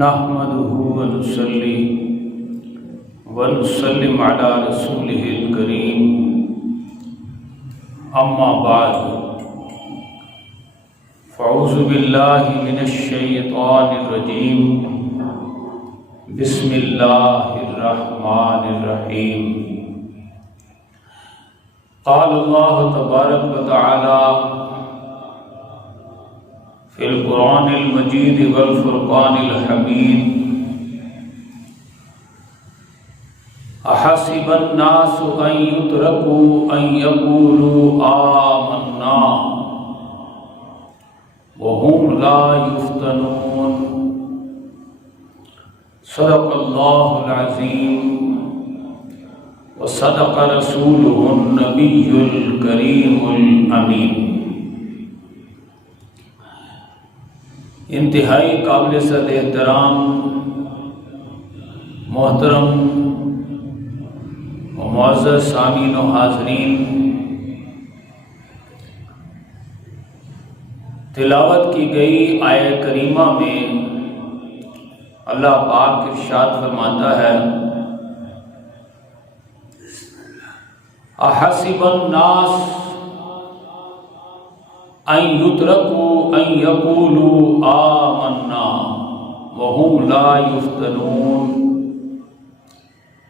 نحمده ونصلي ونسلم على رسوله الكريم اما بعد فاعوذ بالله من الشيطان الرجيم بسم الله الرحمن الرحيم قال الله تبارك وتعالى في القرآن المجيد والفرقان الحميد أحسب الناس أن يتركوا أن يقولوا آمنا وهم لا يفتنون صدق الله العظيم وصدق رسوله النبي الكريم الأمين۔ انتہائی قابل صد احترام محترم و معزز سامعین و حاضرین، تلاوت کی گئی آیہ کریمہ میں اللہ پاک ارشاد فرماتا ہے احسب الناس ان یترکوا ان یقولوا آمنا وهم لا یفتنون۔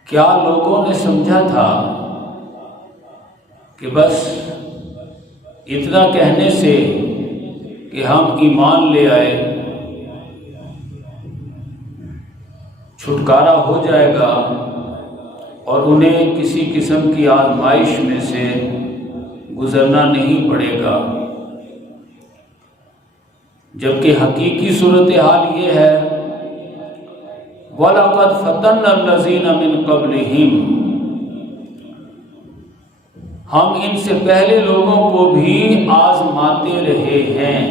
کیا لوگوں نے سمجھا تھا کہ بس اتنا کہنے سے کہ ہم ایمان لے آئے چھٹکارا ہو جائے گا اور انہیں کسی قسم کی آزمائش میں سے گزرنا نہیں پڑے گا، جبکہ حقیقی صورتحال یہ ہے وَلَقَدْ فَتَنَّا الَّذِينَ مِن قَبْلِهِمْ، ہم ان سے پہلے لوگوں کو بھی آزماتے رہے ہیں۔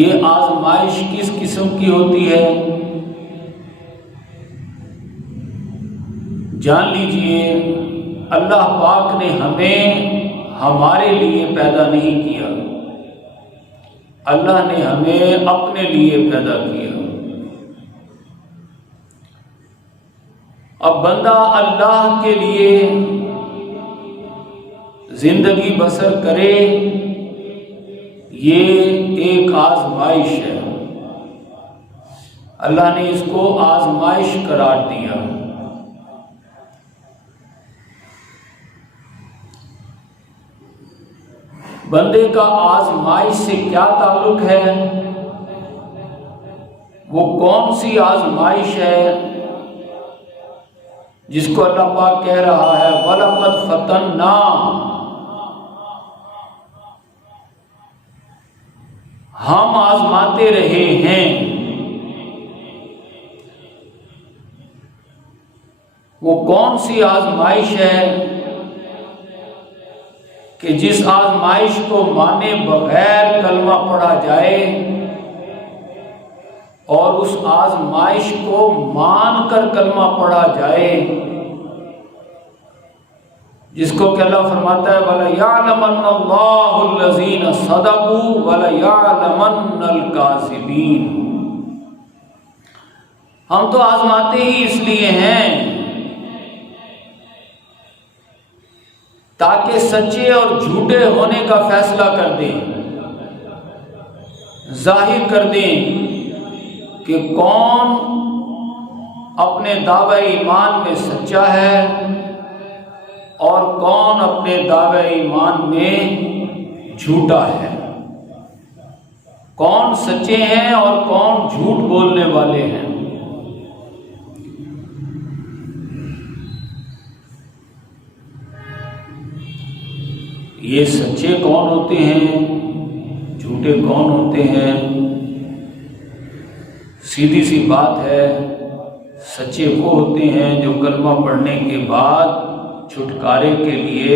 یہ آزمائش کس قسم کی ہوتی ہے؟ جان لیجئے اللہ پاک نے ہمیں ہمارے لیے پیدا نہیں کیا، اللہ نے ہمیں اپنے لیے پیدا کیا۔ اب بندہ اللہ کے لیے زندگی بسر کرے، یہ ایک آزمائش ہے، اللہ نے اس کو آزمائش قرار دیا۔ بندے کا آزمائش سے کیا تعلق ہے؟ وہ کون سی آزمائش ہے جس کو اللہ پاک کہہ رہا ہے وَلَقَدْ فَتَنَّا، ہم آزماتے رہے ہیں۔ وہ کون سی آزمائش ہے کہ جس آزمائش کو مانے بغیر کلمہ پڑھا جائے اور اس آزمائش کو مان کر کلمہ پڑھا جائے، جس کو کہ اللہ فرماتا ہے وَلَيَعْلَمَنَّ اللَّهُ الَّذِينَ صَدَقُوا وَلَيَعْلَمَنَّ الْكَاذِبِينَ۔ ہم تو آزماتے ہی اس لیے ہیں تاکہ سچے اور جھوٹے ہونے کا فیصلہ کر دیں، ظاہر کر دیں کہ کون اپنے دعوی ایمان میں سچا ہے اور کون اپنے دعوی ایمان میں جھوٹا ہے، کون سچے ہیں اور کون جھوٹ بولنے والے ہیں۔ یہ سچے کون ہوتے ہیں، جھوٹے کون ہوتے ہیں؟ سیدھی سی بات ہے، سچے وہ ہوتے ہیں جو کلمہ پڑھنے کے بعد چھٹکارے کے لیے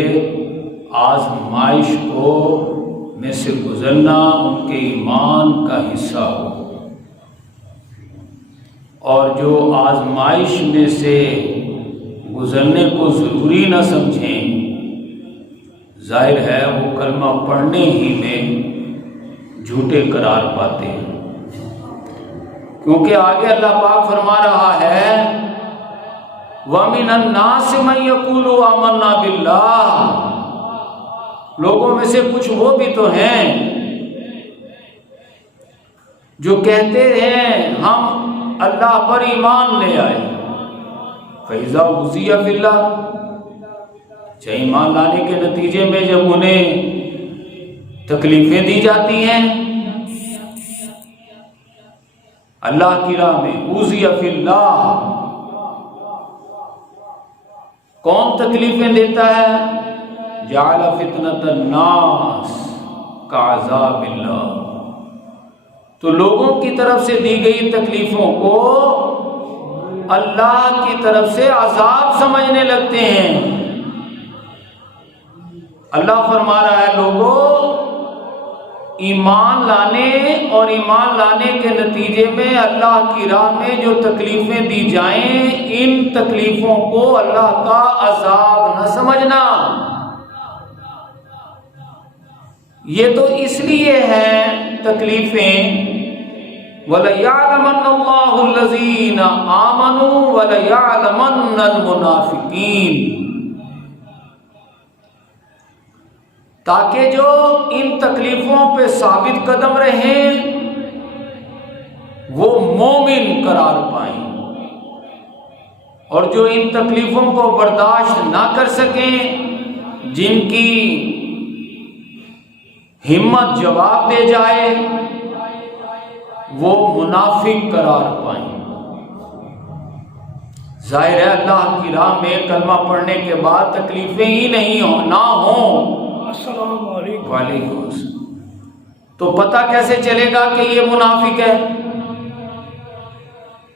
آزمائش کو میں سے گزرنا ان کے ایمان کا حصہ ہو، اور جو آزمائش میں سے گزرنے کو ضروری نہ سمجھیں، ظاہر ہے وہ کلمہ پڑھنے ہی میں جھوٹے قرار پاتے ہیں، کیونکہ آگے اللہ پاک فرما رہا ہے وَمِنَ النَّاسِ مَن يَقُولُ آمَنَّا بِاللَّهِ، لوگوں میں سے کچھ وہ بھی تو ہیں جو کہتے ہیں ہم اللہ پر ایمان لے آئے، فَإِذَا أُوذِيَ فِي اللَّهِ، ایمان لانے کے نتیجے میں جب انہیں تکلیفیں دی جاتی ہیں اللہ کی راہ میں، اوذی فی اللہ، کون تکلیفیں دیتا ہے؟ جعل فتنۃ الناس کعذاب اللہ، تو لوگوں کی طرف سے دی گئی تکلیفوں کو اللہ کی طرف سے عذاب سمجھنے لگتے ہیں۔ اللہ فرما رہا ہے لوگوں، ایمان لانے اور ایمان لانے کے نتیجے میں اللہ کی راہ میں جو تکلیفیں دی جائیں، ان تکلیفوں کو اللہ کا عذاب نہ سمجھنا۔ یہ تو اس لیے ہے تکلیفیں وَلَيَعْلَمَنَّ اللَّهُ الَّذِينَ آمَنُوا وَلَيَعْلَمَنَّ الْمُنَافِقِينَ، تاکہ جو ان تکلیفوں پہ ثابت قدم رہیں وہ مومن قرار پائیں، اور جو ان تکلیفوں کو برداشت نہ کر سکیں، جن کی ہمت جواب دے جائے، وہ منافق قرار پائیں۔ ظاہر ہے اللہ کی راہ میں کلمہ پڑھنے کے بعد تکلیفیں ہی نہ ہوں، السلام علیکم وعلیکم السلام، تو پتہ کیسے چلے گا کہ یہ منافق ہے؟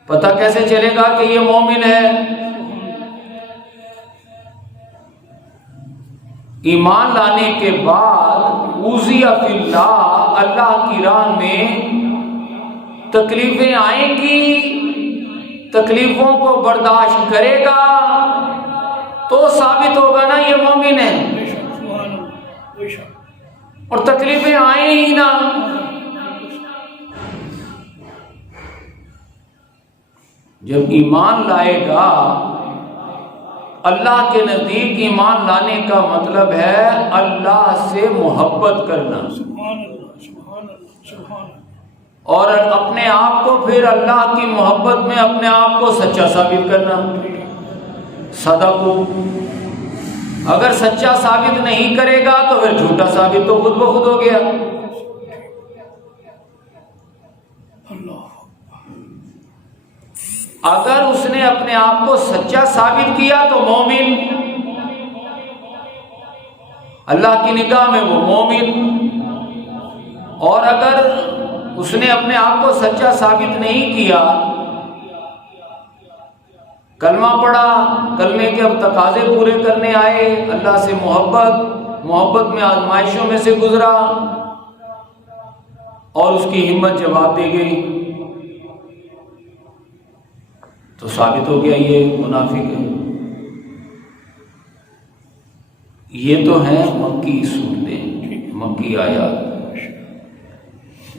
پتہ کیسے چلے گا کہ یہ مومن ہے؟ ایمان لانے کے بعد اوذی فی اللہ، اللہ کی راہ میں تکلیفیں آئیں گی، تکلیفوں کو برداشت کرے گا تو ثابت ہوگا نا یہ مومن ہے، اور تکلیفیں آئیں ہی نہ۔ جب ایمان لائے گا، اللہ کے نزدیک ایمان لانے کا مطلب ہے اللہ سے محبت کرنا، اور اپنے آپ کو پھر اللہ کی محبت میں اپنے آپ کو سچا ثابت کرنا۔ صدقوا، اگر سچا ثابت نہیں کرے گا تو پھر جھوٹا ثابت تو خود بخود ہو گیا۔ اگر اس نے اپنے آپ کو سچا ثابت کیا تو مومن، اللہ کی نگاہ میں وہ مومن، اور اگر اس نے اپنے آپ کو سچا ثابت نہیں کیا، کلمہ پڑھا، کلمے کے اب تقاضے پورے کرنے آئے، اللہ سے محبت میں آزمائشوں میں سے گزرا اور اس کی ہمت جواب دی گئی، تو ثابت ہو گیا یہ منافق ہے۔ یہ تو ہیں مکی صورتیں، مکی آیات،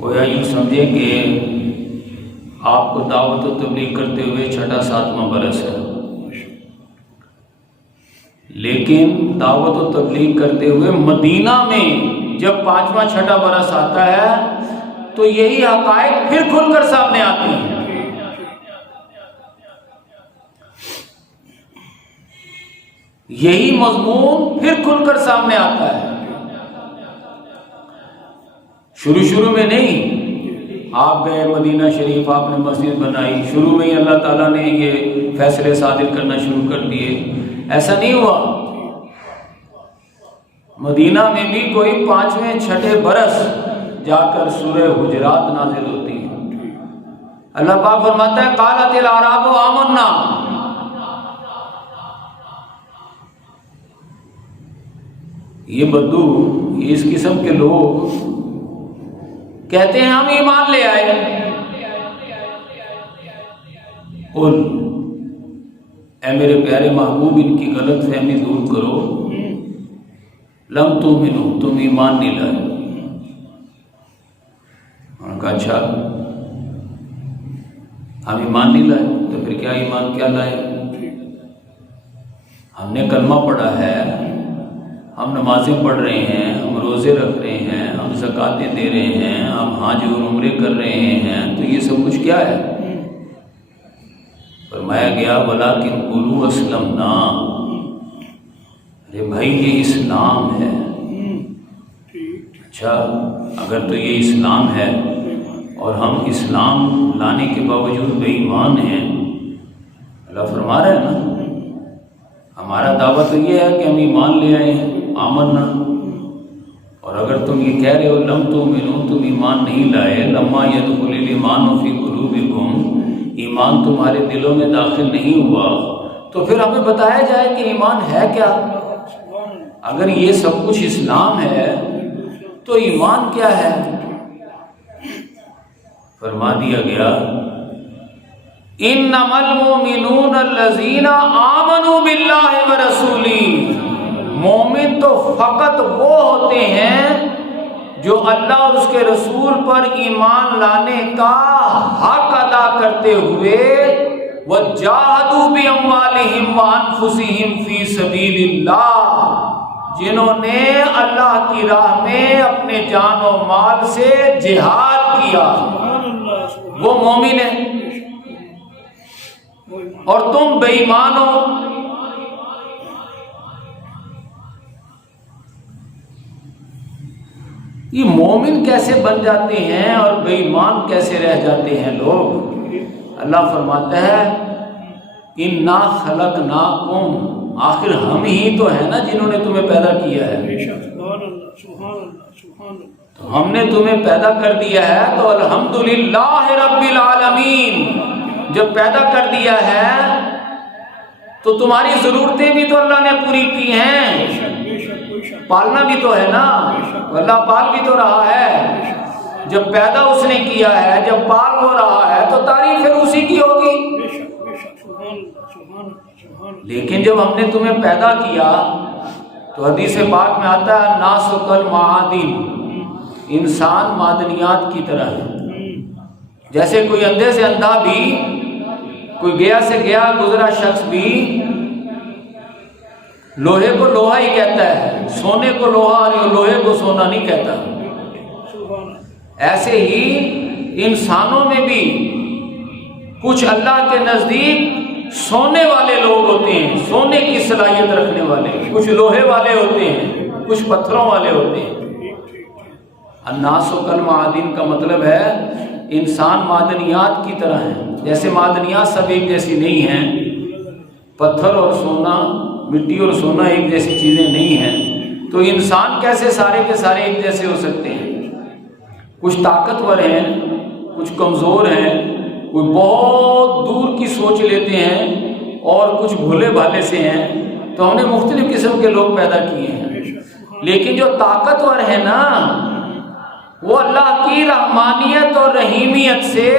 گویا یوں سمجھے کہ آپ کو دعوت و تبلیغ کرتے ہوئے 6واں برس ہے، لیکن دعوت و تبلیغ کرتے ہوئے مدینہ میں جب 5واں 6واں برس آتا ہے تو یہی حقائق پھر کھل کر سامنے آتی ہیں، یہی مضمون پھر کھل کر سامنے آتا ہے۔ شروع میں نہیں، آپ گئے مدینہ شریف، آپ نے مسجد بنائی، شروع میں ہی اللہ تعالیٰ نے یہ فیصلے صادر کرنا شروع کر دیے، ایسا نہیں ہوا۔ مدینہ میں بھی کوئی 5ویں 6 برس جا کر سورہ حجرات نازل ہوتی ہے۔ اللہ پاک فرماتا ہے قالت الاعراب آمنا، یہ بدو، اس قسم کے لوگ کہتے ہیں ہم ایمان لے آئے۔ قل، اے میرے پیارے محبوب ان کی غلط فہمی دور کرو، لم تؤمنوا، تم ایمان نہیں لائے، کہا اچھا ہم ایمان نہیں لائے، تو پھر کیا ایمان کیا لائے؟ ہم نے کلمہ پڑھا ہے، ہم نمازیں پڑھ رہے ہیں، ہم روزے رکھ رہے ہیں، ہم زکاتیں دے رہے ہیں، ہم حج اور عمرے کر رہے ہیں، تو یہ سب کچھ کیا ہے؟ فرمایا گیا وَلَٰكِنْ قُولُوا أَسْلَمْنَا، ارے بھائی یہ اسلام ہے۔ اچھا اگر تو یہ اسلام ہے اور ہم اسلام لانے کے باوجود بے ایمان ہیں، اللہ فرما رہا ہے نا ہمارا دعویٰ تو یہ ہے کہ ہم ایمان لے آئے ہیں، آمنا، اور اگر تم یہ کہہ رہے ہو لم تؤمنوا، تم ایمان نہیں لائے، لما يدخل الایمان فی قلوبکم، ایمان تمہارے دلوں میں داخل نہیں ہوا، تو پھر ہمیں بتایا جائے کہ ایمان ہے کیا؟ اگر یہ سب کچھ اسلام ہے تو ایمان کیا ہے؟ فرما دیا گیا انما المؤمنون الذین آمنوا باللہ ورسولہ، مومن تو فقط وہ ہوتے ہیں جو اللہ اور اس کے رسول پر ایمان لانے کا حق ادا کرتے ہوئے وَجَاهَدُوا بِأَمْوَالِهِمْ وَأَنفُسِهِمْ فِي سَبِيلِ اللَّهِ، جنہوں نے اللہ کی راہ میں اپنے جان و مال سے جہاد کیا، وہ مومن ہیں۔ اور تم بے ایمان ہو۔ یہ مومن کیسے بن جاتے ہیں اور بے ایمان کیسے رہ جاتے ہیں لوگ؟ اللہ فرماتا ہے اِنَّا خَلَقْنَاكُمْ، آخر ہم ہی تو ہیں نا جنہوں نے تمہیں پیدا کیا ہے، تو ہم نے تمہیں پیدا کر دیا ہے، تو الحمدللہ رب العالمین، جب پیدا کر دیا ہے تو تمہاری ضرورتیں بھی تو اللہ نے پوری کی ہیں، پالنا بھی تو ہے نا، اللہ پال بھی تو رہا ہے، جب پیدا اس نے کیا ہے، جب پال ہو رہا ہے تو تعریف پھر اسی کی ہوگی۔ لیکن جب ہم نے تمہیں پیدا کیا تو حدیث پاک میں آتا ہے الناس کالمعادن، انسان معدنیات کی طرح ہے، جیسے کوئی اندھے سے اندھا بھی، کوئی گیا سے گیا گزرا شخص بھی لوہے کو لوہا ہی کہتا ہے، سونے کو لوہا اور لوہے کو سونا نہیں کہتا۔ ایسے ہی انسانوں میں بھی کچھ اللہ کے نزدیک سونے والے لوگ ہوتے ہیں، سونے کی صلاحیت رکھنے والے، کچھ لوہے والے ہوتے ہیں، کچھ پتھروں والے ہوتے ہیں۔ الناس کالمعادن کا مطلب ہے انسان معدنیات کی طرح ہیں، جیسے معدنیات سب ایک جیسی نہیں ہیں، پتھر اور سونا، مٹی اور سونا ایک جیسی چیزیں نہیں ہیں، تو انسان کیسے سارے کے سارے ایک جیسے ہو سکتے ہیں؟ کچھ طاقتور ہیں، کچھ کمزور ہیں، کوئی بہت دور کی سوچ لیتے ہیں اور کچھ بھولے بھالے سے ہیں، تو ہم نے مختلف قسم کے لوگ پیدا کیے ہیں۔ لیکن جو طاقتور ہے نا، وہ اللہ کی رحمانیت اور رحیمیت سے،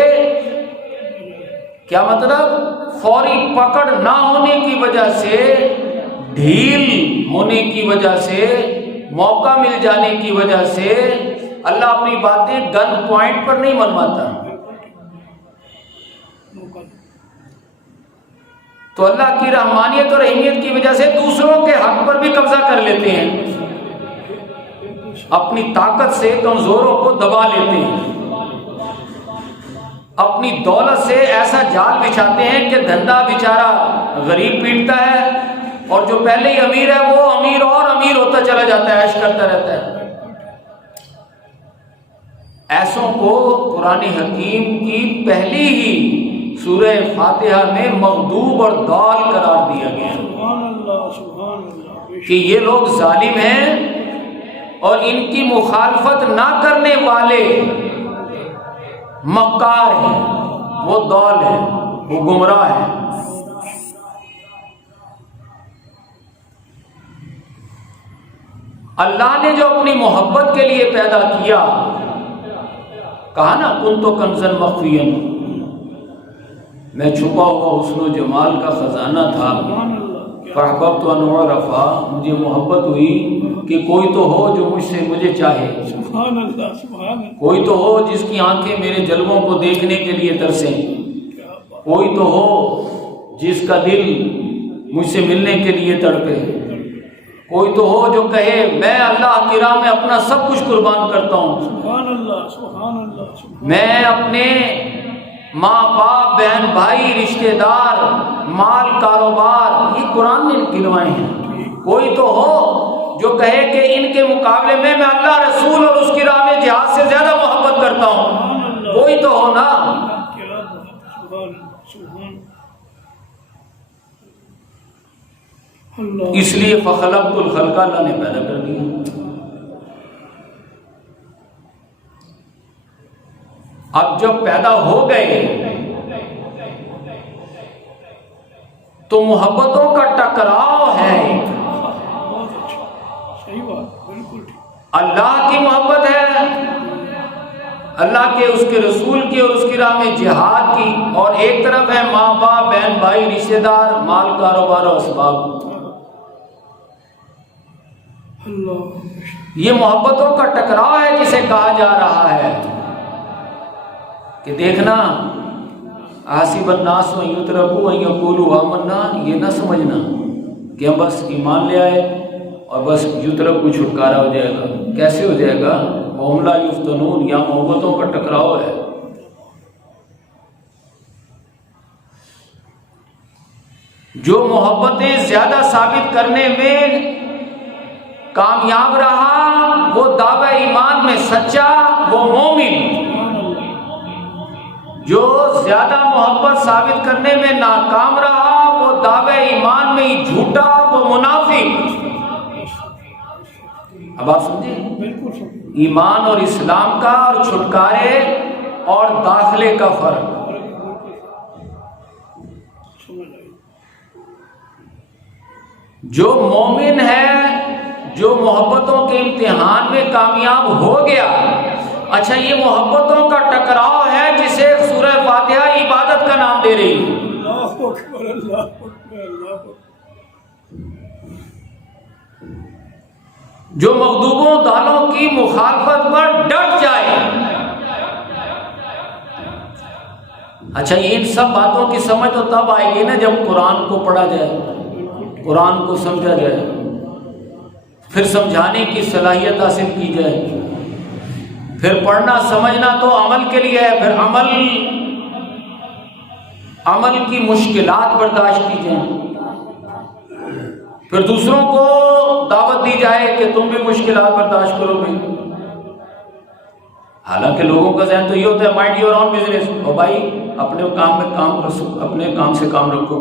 کیا مطلب، فوری پکڑ نہ ہونے کی وجہ سے، ڈھیل ہونے کی وجہ سے، موقع مل جانے کی وجہ سے اللہ اپنی باتیں گن پوائنٹ پر نہیں منواتا، تو اللہ کی رحمانیت اور رحیمیت کی وجہ سے دوسروں کے حق پر بھی قبضہ کر لیتے ہیں، اپنی طاقت سے کمزوروں کو دبا لیتے ہیں، اپنی دولت سے ایسا جال بچھاتے ہیں کہ دھندا بیچارہ غریب پیٹتا ہے، اور جو پہلے ہی امیر ہے وہ امیر اور امیر ہوتا چلا جاتا ہے، عیش کرتا رہتا ہے۔ ایسوں کو قرآن حکیم کی پہلی ہی سورہ فاتحہ میں مغضوب اور ضال قرار دیا گیا کہ یہ لوگ ظالم ہیں اور ان کی مخالفت نہ کرنے والے مکار ہیں، وہ ضال ہیں، وہ گمراہ ہیں۔ اللہ نے جو اپنی محبت کے لیے پیدا کیا، کہا نا کنت کنزا مخفیا، میں چھپا ہوا حسن و جمال کا خزانہ تھا، فَأَحْبَبْتُ أَنْ أُعْرَفَ، مجھے محبت ہوئی کہ کوئی تو ہو جو مجھے چاہے، سبحان اللہ سبحان اللہ، کوئی تو ہو جس کی آنکھیں میرے جلووں کو دیکھنے کے لیے ترسیں، کوئی تو ہو جس کا دل مجھ سے ملنے کے لیے تڑپے، کوئی تو ہو جو کہے میں اللہ کی راہ میں اپنا سب کچھ قربان کرتا ہوں، سبحان اللہ سبحان اللہ سبحان میں اپنے ماں باپ بہن بھائی رشتہ دار مال کاروبار، یہ قرآن نے گنوائے ہیں، کوئی تو ہو جو کہے کہ ان کے مقابلے میں اللہ رسول اور اس کی راہ میں جہاد سے زیادہ محبت کرتا ہوں، کوئی تو ہو نا۔ اس لیے فخلقت الخلق، اللہ نے پیدا کر دیا۔ اب جب پیدا ہو گئے تو محبتوں کا ٹکراؤ ہے، صحیح بات، بالکل ٹھیک، اللہ کی محبت ہے، اللہ کے اس کے رسول کی اور اس کی راہ میں جہاد کی، اور ایک طرف ہے ماں باپ بہن بھائی رشتہ دار مال کاروبار و اسباب۔ یہ محبتوں کا ٹکراؤ ہے جسے کہا جا رہا ہے کہ دیکھنا حسب الناس ان یترکوا ان یقولوا آمنا، یہ نہ سمجھنا کہ ہم بس ایمان لے آئے اور بس یترک کو چھٹکارا ہو جائے گا۔ کیسے ہو جائے گا؟ وہم لا یفتنون، یا محبتوں کا ٹکراؤ ہے۔ جو محبتیں زیادہ ثابت کرنے میں کامیاب رہا وہ دعوی ایمان میں سچا، وہ مومن، جو زیادہ محبت ثابت کرنے میں ناکام رہا وہ دعوی ایمان میں ہی جھوٹا، وہ منافق۔ اب آپ سمجھیں ایمان اور اسلام کا اور چھٹکارے اور داخلے کا فرق۔ جو مومن ہے، جو محبتوں کے امتحان میں کامیاب ہو گیا، اچھا یہ محبتوں کا ٹکراؤ ہے جسے سورہ فاتحہ عبادت کا نام دے رہی ہے۔ اللہ اکبر اللہ اکبر اللہ اکبر۔ جو مغضوبوں دالوں کی مخالفت پر ڈٹ جائے، اچھا ان سب باتوں کی سمجھ تو تب آئے گی نا جب قرآن کو پڑھا جائے، قرآن کو سمجھا جائے، پھر سمجھانے کی صلاحیت حاصل کی جائے، پھر پڑھنا سمجھنا تو عمل کے لیے ہے، پھر عمل کی مشکلات برداشت کی جائیں، پھر دوسروں کو دعوت دی جائے کہ تم بھی مشکلات برداشت کرو گے۔ حالانکہ لوگوں کا ذہن تو یہ ہوتا ہے مائنڈ یور اون بزنس، او بھائی اپنے کام میں کام رکھو، اپنے کام سے کام رکھو،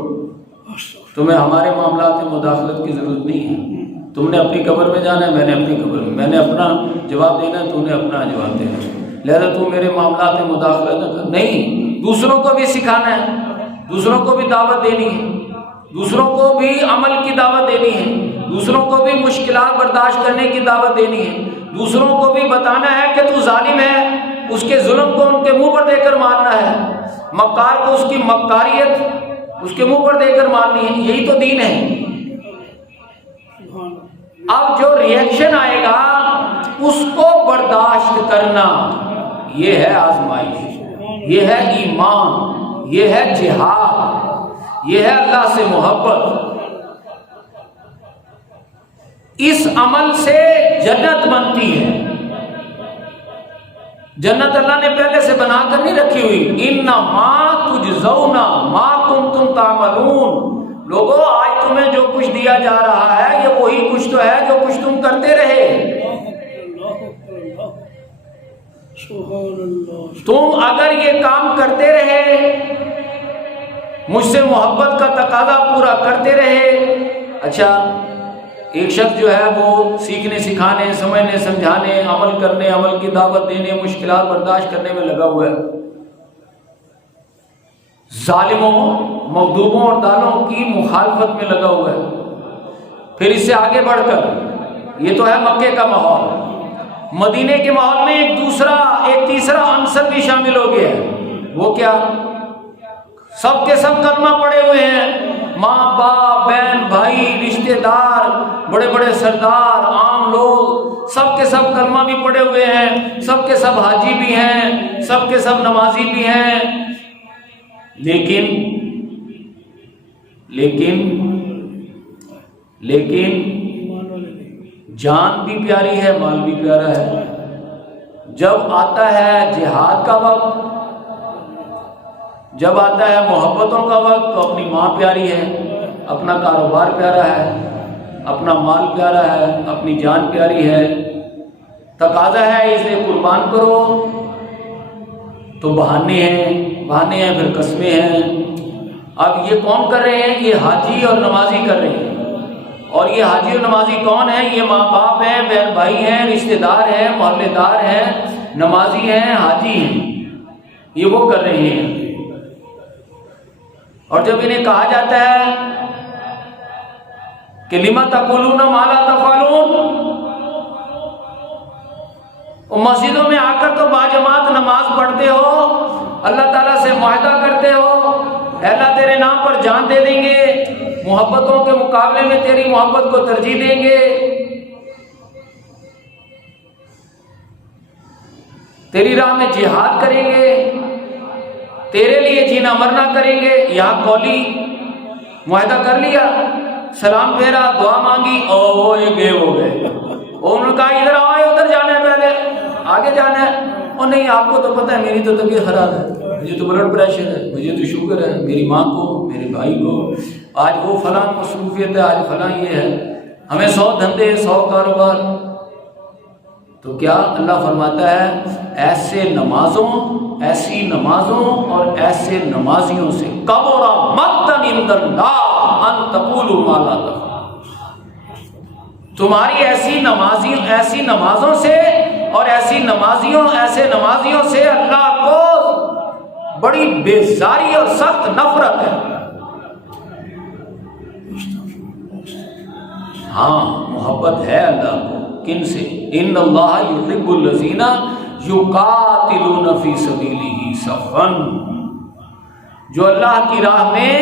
تمہیں ہمارے معاملات میں مداخلت کی ضرورت نہیں ہے، تم نے اپنی قبر میں جانا ہے، میں نے اپنی قبر میں، میں نے اپنا جواب دینا ہے، تم نے اپنا جواب دینا ہے، لہذا تم میرے معاملات میں مداخلت نہ کر۔ نہیں، دوسروں کو بھی سکھانا ہے، دوسروں کو بھی دعوت دینی ہے، دوسروں کو بھی عمل کی دعوت دینی ہے، دوسروں کو بھی مشکلات برداشت کرنے کی دعوت دینی ہے، دوسروں کو بھی بتانا ہے کہ تو ظالم ہے، اس کے ظلم کو ان کے منہ پر دے کر مارنا ہے، مکار کو اس کی مکاریت اس کے منہ پر دے کر مارنی ہے، یہی تو دین ہے۔ اب جو ریئیکشن آئے گا اس کو برداشت کرنا، یہ ہے آزمائش، یہ ہے ایمان، یہ ہے جہاد، یہ ہے اللہ سے محبت۔ اس عمل سے جنت بنتی ہے۔ جنت اللہ نے پہلے سے بنا کر نہیں رکھی ہوئی، انما تجزون ما کنتم تعملون۔ لوگوں آج تمہیں جو کچھ دیا جا رہا ہے یہ وہی کچھ تو ہے جو کچھ تم کرتے رہے۔ تم اگر یہ کام کرتے رہے، مجھ سے محبت کا تقاضا پورا کرتے رہے، اچھا ایک شخص جو ہے وہ سیکھنے سکھانے سمجھنے سمجھانے عمل کرنے عمل کی دعوت دینے مشکلات برداشت کرنے میں لگا ہوا ہے، ظالموں مغضوبوں اور دالوں کی مخالفت میں لگا ہوا ہے۔ پھر اس سے آگے بڑھ کر یہ تو ہے مکے کا ماحول، مدینے کے ماحول میں ایک تیسرا عنصر بھی شامل ہو گیا ہے۔ وہ کیا؟ سب کے سب کلمہ پڑے ہوئے ہیں، ماں باپ بہن بھائی رشتے دار بڑے بڑے سردار عام لوگ سب کے سب کلمہ بھی پڑے ہوئے ہیں، سب کے سب حاجی بھی ہیں، سب کے سب نمازی بھی ہیں، لیکن جان بھی پیاری ہے، مال بھی پیارا ہے۔ جب آتا ہے جہاد کا وقت، جب آتا ہے محبتوں کا وقت، تو اپنی ماں پیاری ہے، اپنا کاروبار پیارا ہے، اپنا مال پیارا ہے، اپنی جان پیاری ہے، تقاضا ہے اسے قربان کرو، تو بہانے ہیں پھر قسمیں ہیں۔ اب یہ کون کر رہے ہیں؟ یہ حاجی اور نمازی کر رہے ہیں۔ اور یہ حاجی اور نمازی کون ہیں؟ یہ ماں باپ ہیں، بہن بھائی ہیں، رشتہ دار ہیں، محلے دار ہیں، نمازی ہیں، حاجی ہیں، یہ وہ کر رہے ہیں۔ اور جب انہیں کہا جاتا ہے کہ لما تقولون ما لا تفعلون، مسجدوں میں آ کر تو باجماعت نماز پڑھتے ہو، اللہ تعالیٰ سے معاہدہ کرتے ہو، اے اللہ تیرے نام پر جان دے دیں گے، محبتوں کے مقابلے میں تیری محبت کو ترجیح دیں گے، تیری راہ میں جہاد کریں گے، تیرے لیے جینا مرنا کریں گے۔ یہاں قولی معاہدہ کر لیا، سلام پھیرا، دعا مانگی، او یہ گئے ہو گئے، انہوں نے کہا ادھر آؤ، ادھر جانا ہے، پہلے آگے جانا ہے۔ اور نہیں، آپ کو تو پتہ ہے میری تو طبیعت خراب ہے، مجھے تو بلڈ پریشر ہے، مجھے تو شوگر ہے، میری ماں کو، میرے بھائی کو، آج وہ فلاں مصروفیت ہے، آج فلاں یہ ہے، ہمیں 100 دھندے، 100 کاروبار۔ تو کیا اللہ فرماتا ہے ایسی نمازوں اور ایسے نمازیوں سے کبر مقتا عند اللہ ان تقولوا ما لا تفعلون، تمہاری ایسی نمازوں سے اور ایسے نمازیوں سے اللہ کو بڑی بیزاری اور سخت نفرت ہے۔ ہاں محبت ہے اللہ کو، کن سے؟ ان اللہ یحب الذین یقاتلون فی سبیلہ صفا، جو اللہ کی راہ میں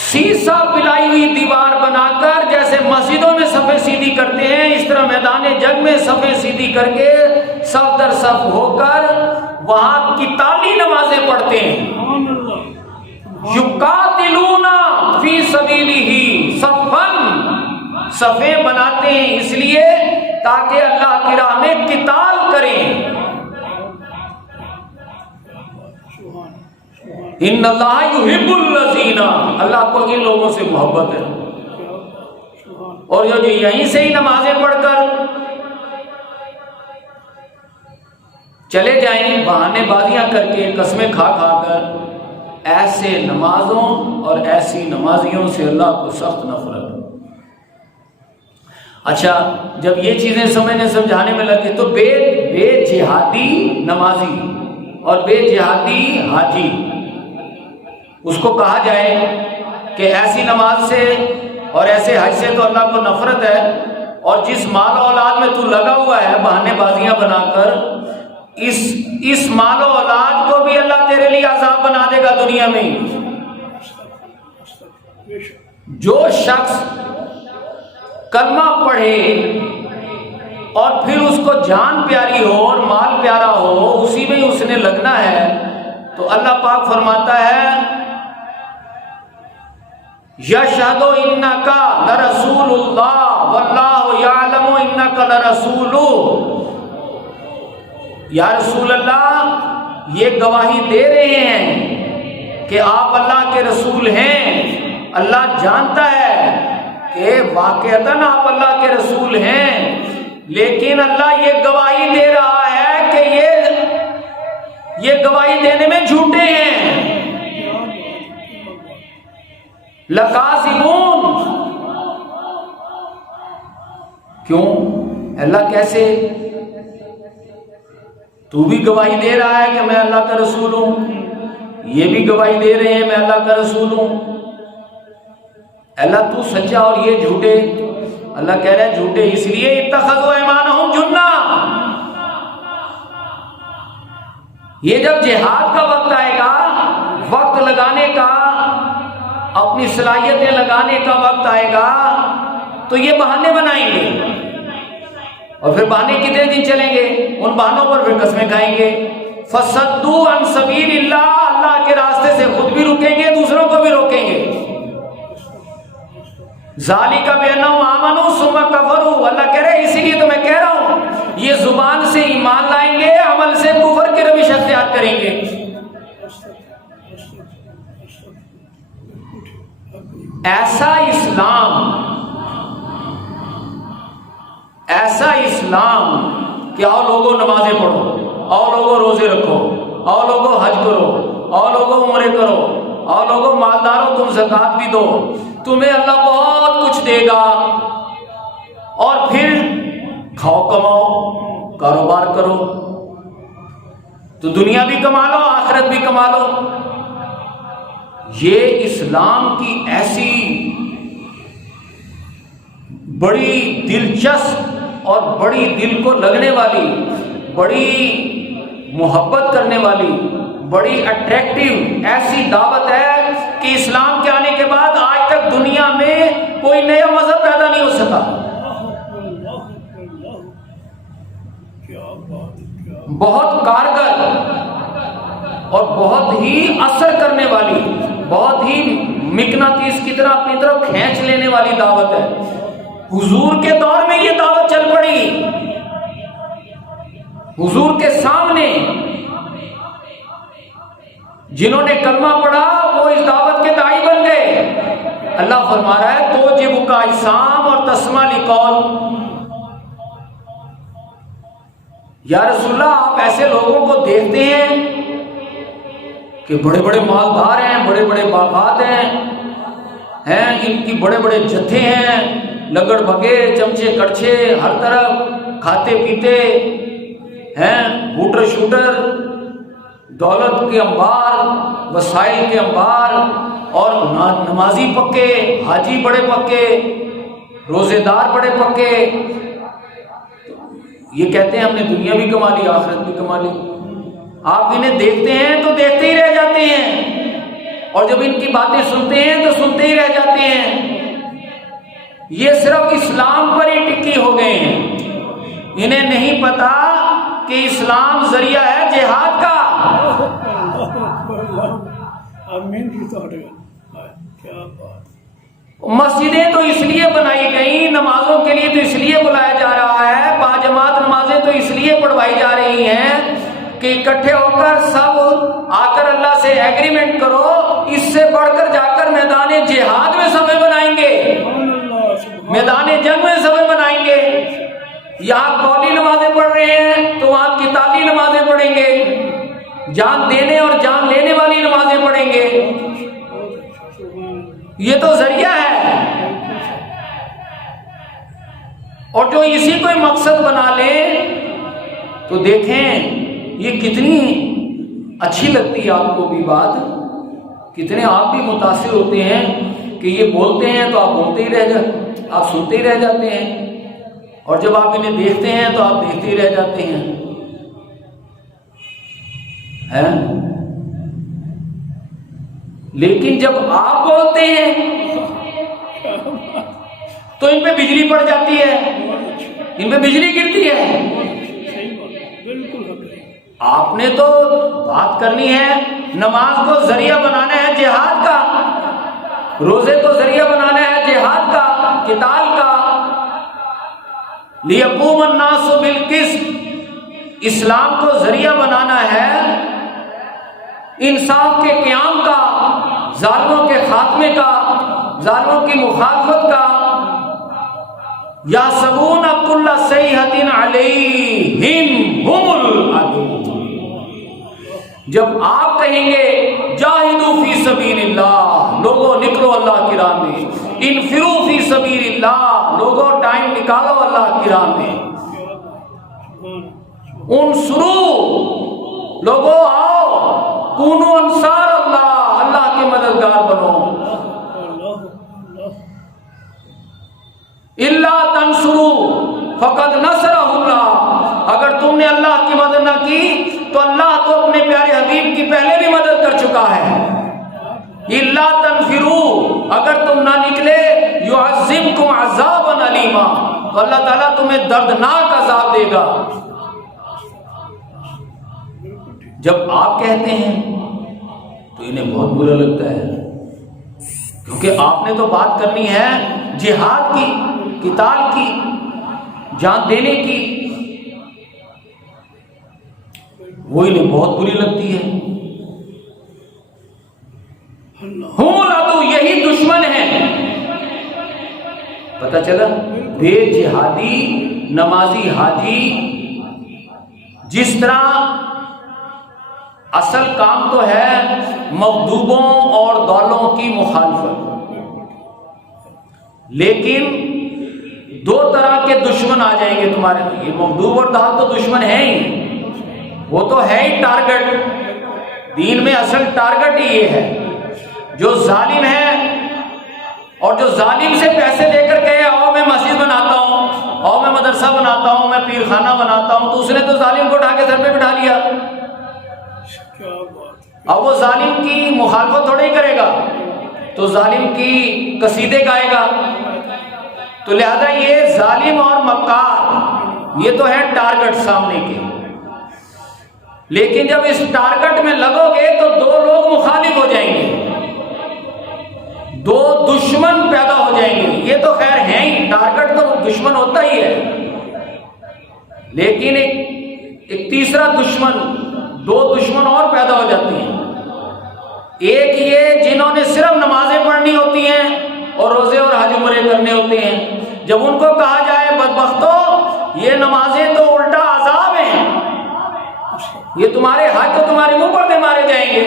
سیسا پلائی ہوئی دیوار بنا کر جیسے مسجدوں میں صفیں سیدھی کرتے ہیں، اس طرح میدان جنگ میں صفیں سیدھی کر کے صف در صف ہو کر وہاں قتالی نمازیں پڑھتے ہیں۔ یقاتلون فی سبیلہ صفا، صفیں بناتے ہیں اس لیے تاکہ اللہ کی راہ میں قتال کریں۔ ان اللہ یحب الذین، اللہ کو ان لوگوں سے محبت ہے۔ اور جو یہیں سے ہی نمازیں پڑھ کر چلے جائیں بہانے بازیاں کر کے، قسمیں کھا کر، ایسے نمازوں اور ایسی نمازیوں سے اللہ کو سخت نفرت۔ اچھا، جب یہ چیزیں سمجھانے میں لگے تو بے جہادی نمازی اور بے جہادی حاجی، اس کو کہا جائے کہ ایسی نماز سے اور ایسے حج سے تو اللہ کو نفرت ہے، اور جس مال و اولاد میں تو لگا ہوا ہے بہانے بازیاں بنا کر، اس مال و اولاد کو بھی اللہ تیرے لیے عذاب بنا دے گا دنیا میں۔ جو شخص کلمہ پڑھے اور پھر اس کو جان پیاری ہو اور مال پیارا ہو، اسی میں اس نے لگنا ہے، تو اللہ پاک فرماتا ہے یشہد انک لرسول اللہ واللہ یعلم انک لرسول، یا رسول اللہ یہ گواہی دے رہے ہیں کہ آپ اللہ کے رسول ہیں، اللہ جانتا ہے کہ واقعتاً آپ اللہ کے رسول ہیں، لیکن اللہ یہ گواہی دے رہا ہے کہ یہ گواہی دینے میں جھوٹے ہیں۔ لکاذبون، کیوں اللہ کیسے؟ تو بھی گواہی دے رہا ہے کہ میں اللہ کا رسول ہوں، یہ بھی گواہی دے رہے ہیں میں اللہ کا رسول ہوں، اللہ تو سچا اور یہ جھوٹے۔ اللہ کہہ رہا ہے جھوٹے اس لیے اتخذوا ایمانہم جنہ، یہ جب جہاد کا وقت آئے گا، وقت لگانے کا، اپنی صلاحیتیں لگانے کا وقت آئے گا تو یہ بہانے بنائیں گے، اور پھر بہانے کتنے دن چلیں گے، ان بہانوں پر پھر قسمیں کھائیں گے۔ فَصَدُّوا عَن سَبِيلِ اللَّهِ، اللہ کے راستے سے خود بھی رکیں گے، دوسروں کو بھی روکیں گے۔ ذَلِكَ بِأَنَّهُمْ آمَنُوا ثُمَّ كَفَرُوا، اللہ کہہ رہے اسی لیے تو میں کہہ رہا ہوں یہ زبان سے ایمان لائیں گے، عمل سے کفر کی روش اختیار کریں گے۔ ایسا اسلام کہ آؤ لوگوں نمازیں پڑھو، آؤ لوگوں روزے رکھو، آؤ لوگوں حج کرو، آؤ لوگوں عمرے کرو، آؤ لوگوں مالداروں تم زکوٰۃ بھی دو، تمہیں اللہ بہت کچھ دے گا، اور پھر کھاؤ کماؤ کاروبار کرو، تو دنیا بھی کما لو آخرت بھی کما لو۔ یہ اسلام کی ایسی بڑی دلچسپ اور بڑی دل کو لگنے والی، بڑی محبت کرنے والی، بڑی اٹریکٹیو ایسی دعوت ہے کہ اسلام کے آنے کے بعد آج تک دنیا میں کوئی نیا مذہب پیدا نہیں ہو سکا۔ بہت کارگر اور بہت ہی اثر کرنے والی، بہت ہی مقناطیس کی طرح اپنی طرف کھینچ لینے والی دعوت ہے۔ حضور کے دور میں یہ دعوت چل پڑی، حضور کے سامنے جنہوں نے کلمہ پڑھا وہ اس دعوت کے داعی بن گئے۔ اللہ فرما رہا ہے تو جب کا اسام اور تسمع لقول، یا رسول اللہ آپ ایسے لوگوں کو دیکھتے ہیں کہ بڑے بڑے مالدار ہیں، بڑے بڑے باغات ہیں، ان کی بڑے بڑے جتھے ہیں، لگڑ بگے چمچے کڑچھے ہر طرف، کھاتے پیتے ہیں، ہوٹر شوٹر، دولت کے انبار، وسائل کے انبار، اور نمازی پکے، حاجی بڑے پکے، روزے دار بڑے پکے۔ یہ کہتے ہیں ہم نے دنیا بھی کما لی آخرت بھی کما لی۔ آپ انہیں دیکھتے ہیں تو دیکھتے ہی رہ جاتے ہیں، اور جب ان کی باتیں سنتے ہیں تو سنتے ہی رہ جاتے ہیں۔ یہ صرف اسلام پر ہی ٹکی ہو گئے ہیں، انہیں نہیں پتا کہ اسلام ذریعہ ہے جہاد کا۔ مسجدیں تو اس لیے بنائی گئیں، نمازوں کے لیے تو اس لیے بلایا جا رہا ہے، باجماعت نمازیں تو اس لیے پڑھوائی جا رہی ہیں کہ اکٹھے ہو کر سب آ کر اللہ سے ایگریمنٹ کرو، اس سے بڑھ کر جا کر میدان جہاد میں صفیں بنائیں گے، میدان جنگ میں صفیں بنائیں گے۔ یہاں قولی نمازیں پڑھ رہے ہیں تو وہاں قتالی نمازیں پڑھیں گے، جان دینے اور جان لینے والی نمازیں پڑھیں گے۔ یہ تو ذریعہ ہے، اور جو اسی کو مقصد بنا لے تو دیکھیں یہ کتنی اچھی لگتی ہے آپ کو بھی بات، کتنے آپ بھی متاثر ہوتے ہیں کہ یہ بولتے ہیں تو آپ بولتے ہی رہ جاتے، آپ سنتے ہی رہ جاتے ہیں، اور جب آپ انہیں دیکھتے ہیں تو آپ دیکھتے ہی رہ جاتے ہیں۔ لیکن جب آپ بولتے ہیں تو ان پہ بجلی پڑ جاتی ہے، ان پہ بجلی گرتی ہے۔ آپ نے تو بات کرنی ہے، نماز کو ذریعہ بنانا ہے جہاد کا، روزے کو ذریعہ بنانا ہے جہاد کا، قتال کا۔ لیقوم الناس بالقسط، اسلام کو ذریعہ بنانا ہے انصاف کے قیام کا، ظالموں کے خاتمے کا، ظالموں کی مخالفت کا۔ یحسبون کل صیحۃ علیہم ھم العدو، جب آپ کہیں گے جاہدوا فی سبیل اللہ، لوگوں نکلو اللہ کی راہ میں، انفروا فی سبیل اللہ، لوگوں ٹائم نکالو اللہ کی راہ میں، انصروا، لوگوں آؤ، کونوا انصار اللہ، اللہ کے مددگار بنو۔ الا تنصروا فقد نصرہ اللہ، اگر تم نے اللہ کی مدد نہ کی تو اللہ تو اپنے پیارے حبیب کی پہلے بھی مدد کر چکا ہے۔ الا تنفروا، اگر تم نہ نکلے یعذبکم عذابا علیما، تو اللہ تعالیٰ تمہیں دردناک عذاب دے گا۔ جب آپ کہتے ہیں تو انہیں بہت برا لگتا ہے، کیونکہ آپ نے تو بات کرنی ہے جہاد کی، قتال کی، جان دینے کی، وہ انہیں بہت بری لگتی ہے۔ ہم العدو، یہی دشمن ہے۔ پتہ چلا بے جہادی نمازی حاجی جس طرح اصل کام تو ہے مغضوبوں اور ضالوں کی مخالفت، لیکن دو طرح کے دشمن آ جائیں گے تمہارے، یہ مغضوب اور ضال تو دشمن ہیں ہی، وہ تو ہے ہی ٹارگٹ، دین میں اصل ٹارگٹ ہی یہ ہے۔ جو ظالم ہے اور جو ظالم سے پیسے دے کر کہے آؤ میں مسجد بناتا ہوں، آؤ میں مدرسہ بناتا ہوں، میں پیر خانہ بناتا ہوں، تو اس نے تو ظالم کو اٹھا کے سر پہ بٹھا لیا۔ اب وہ ظالم کی مخالفت تھوڑی کرے گا، تو ظالم کی قصیدے گائے گا۔ تو لہذا یہ ظالم اور مکار یہ تو ہے ٹارگٹ سامنے کے، لیکن جب اس ٹارگٹ میں لگو گے تو دو لوگ مخالف ہو جائیں گے، دو دشمن پیدا ہو جائیں گے۔ یہ تو خیر ہے ہی، ٹارگٹ تو دشمن ہوتا ہی ہے، لیکن ایک تیسرا دشمن، دو دشمن اور پیدا ہو جاتے ہیں۔ ایک یہ جنہوں نے صرف نمازیں پڑھنی ہوتی ہیں اور روزے اور حج عمرے کرنے ہوتے ہیں، جب ان کو کہا جائے بدبختو یہ نمازیں تو الٹا عذاب ہیں، یہ تمہارے حج تو تمہارے منہ پر دے مارے جائیں گے،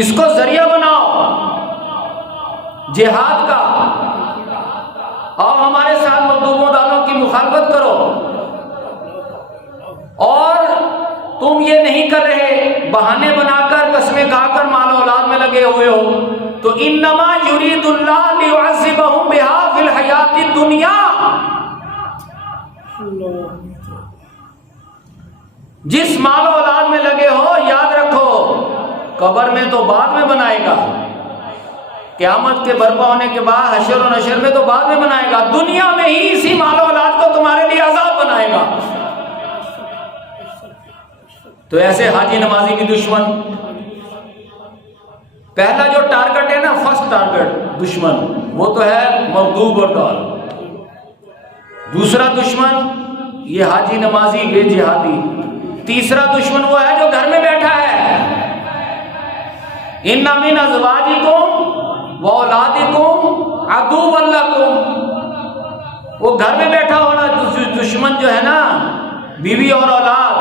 اس کو ذریعہ بناؤ جہاد کا، اور ہمارے ساتھ مغضوبوں ضالوں کی مخالفت کرو، اور تم یہ نہیں کر رہے، بہانے بنا کر قسمیں کھا کر مال اولاد میں لگے ہوئے ہو، تو انما یرید اللہ لیعذبہم بہا فی الحیات الدنیا، جس مال و اولاد میں لگے ہو یاد رکھو قبر میں تو بعد میں بنائے گا، قیامت کے برپا ہونے کے بعد حشر و نشر میں تو بعد میں بنائے گا، دنیا میں ہی اسی مال و اولاد کو تمہارے لیے عذاب بنائے گا۔ تو ایسے حاجی نمازی کی دشمن، پہلا جو ٹارگٹ ہے نا، فرسٹ ٹارگٹ دشمن، وہ تو ہے مغضوب اور ضال۔ دوسرا دشمن یہ حاجی نمازی بے جہادی۔ تیسرا دشمن وہ ہے جو گھر میں بیٹھا ہے، ان من ازواجکم واولادکم عدوا لکم، وہ گھر میں بیٹھا ہونا دشمن جو ہے نا، بیوی اور اولاد،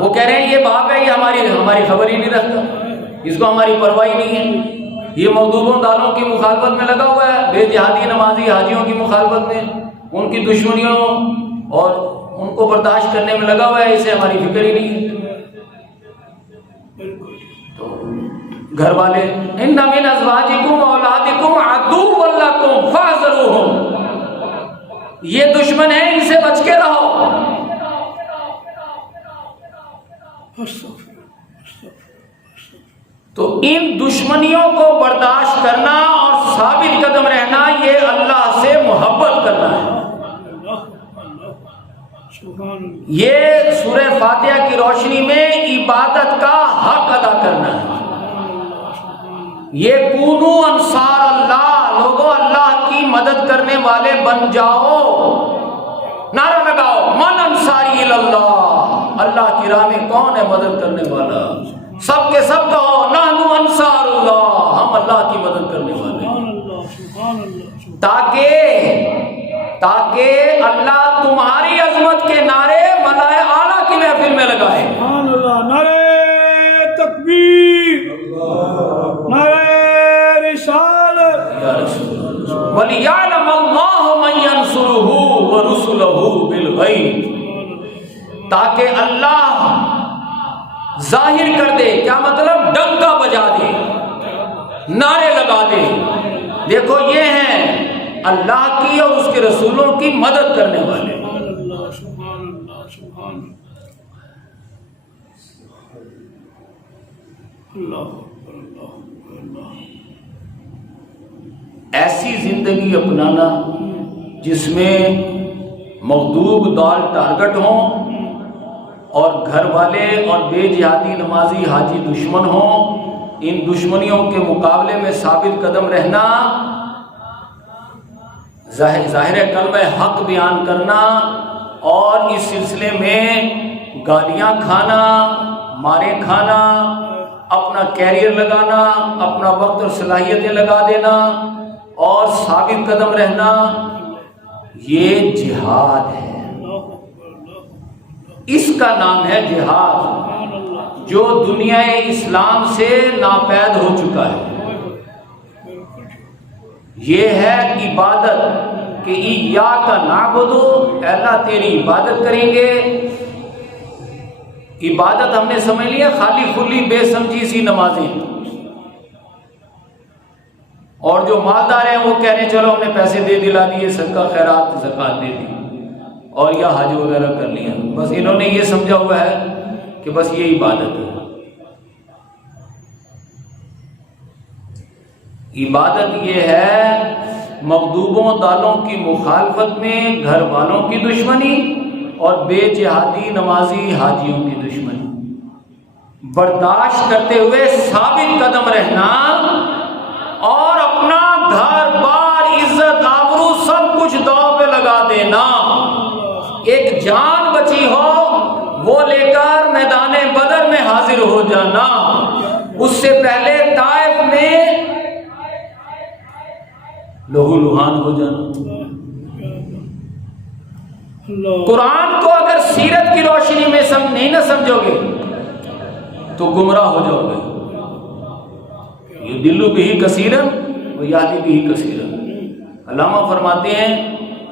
وہ کہہ رہے ہیں یہ باپ ہے، یہ ہماری خبر ہی نہیں رکھتا، اس کو ہماری پرواہ نہیں ہے، یہ مغضوبوں ضالوں کی مخالفت میں لگا ہوا ہے، بے جہادی نمازی حاجیوں کی مخالفت میں، ان کی دشمنیوں اور ان کو برداشت کرنے میں لگا ہوا ہے، اسے ہماری فکر ہی نہیں ہے۔ تو گھر والے ان من ازواجکم واولادکم عدوا لکم فاحذروہم، یہ دشمن ہیں، ان سے بچ کے رہو۔ تو ان دشمنیوں کو برداشت کرنا اور ثابت قدم رہنا یہ اللہ سے محبت کرنا ہے۔ یہ سورہ فاتحہ کی روشنی میں عبادت کا حق ادا کرنا ہے۔ یہ کونو انصار اللہ، لوگوں اللہ کی مدد کرنے والے بن جاؤ، نعرہ لگاؤ من انصاری اللہ، اللہ کی راہ میں کون ہے مدد کرنے والا؟ سب کے سب کہو نحن انصار اللہ، ہم اللہ کی مدد کرنے والے، تاکہ اللہ تمہاری عظمت کے نعرے ملائے اعلیٰ کی محفل میں لگائے۔ سبحان اللہ، نعرہ تکبیر، نعرہ رسالت، وَلِيَعْلَمَ اللَّهُ مَن يَنصُرُهُ وَرُسُلَهُ بِالْغَيْبِ، تاکہ اللہ ظاہر کر دے، کیا مطلب؟ ڈنکا بجا دے، نعرے لگا دے، دیکھو یہ ہیں اللہ کی اور اس کے رسولوں کی مدد کرنے والے۔ ایسی زندگی اپنانا جس میں مغضوب دال ٹارگٹ ہوں اور گھر والے اور بے جہادی نمازی حاجی دشمن ہوں، ان دشمنیوں کے مقابلے میں ثابت قدم رہنا، ظاہر کلمہ حق بیان کرنا، اور اس سلسلے میں گالیاں کھانا، مارے کھانا، اپنا کیریئر لگانا، اپنا وقت اور صلاحیتیں لگا دینا اور ثابت قدم رہنا، یہ جہاد ہے۔ اس کا نام ہے جہاد، جو دنیا اسلام سے ناپید ہو چکا ہے۔ یہ ہے عبادت کہ ایاک نعبد، اے اللہ تیری عبادت کریں گے۔ عبادت ہم نے سمجھ لیا خالی کھلی بے سمجھی سی نمازیں، اور جو مالدار ہیں وہ کہہ رہے ہیں چلو ہم نے پیسے دے دلا دیے، صدقہ خیرات زکات دے دی اور یا حج وغیرہ کر لیا، بس انہوں نے یہ سمجھا ہوا ہے کہ بس یہ عبادت ہے۔ عبادت یہ ہے مغضوبوں دالوں کی مخالفت میں گھر والوں کی دشمنی اور بے جہادی نمازی حاجیوں کی دشمنی، برداشت کرتے ہوئے ثابت قدم رہنا اور اپنا گھر بار عزت آبرو سب کچھ داؤ پہ لگا دینا۔ ایک جان بچی ہو وہ لے کر میدان بدر میں حاضر ہو جانا، اس سے پہلے طائف میں لہو لہان ہو جانا۔ قرآن کو اگر سیرت کی روشنی میں نہیں نہ سمجھو گے تو گمراہ ہو جاؤ گے۔ یہ دلو بھی کثیرن و یادی بھی کثیرن۔ علامہ فرماتے ہیں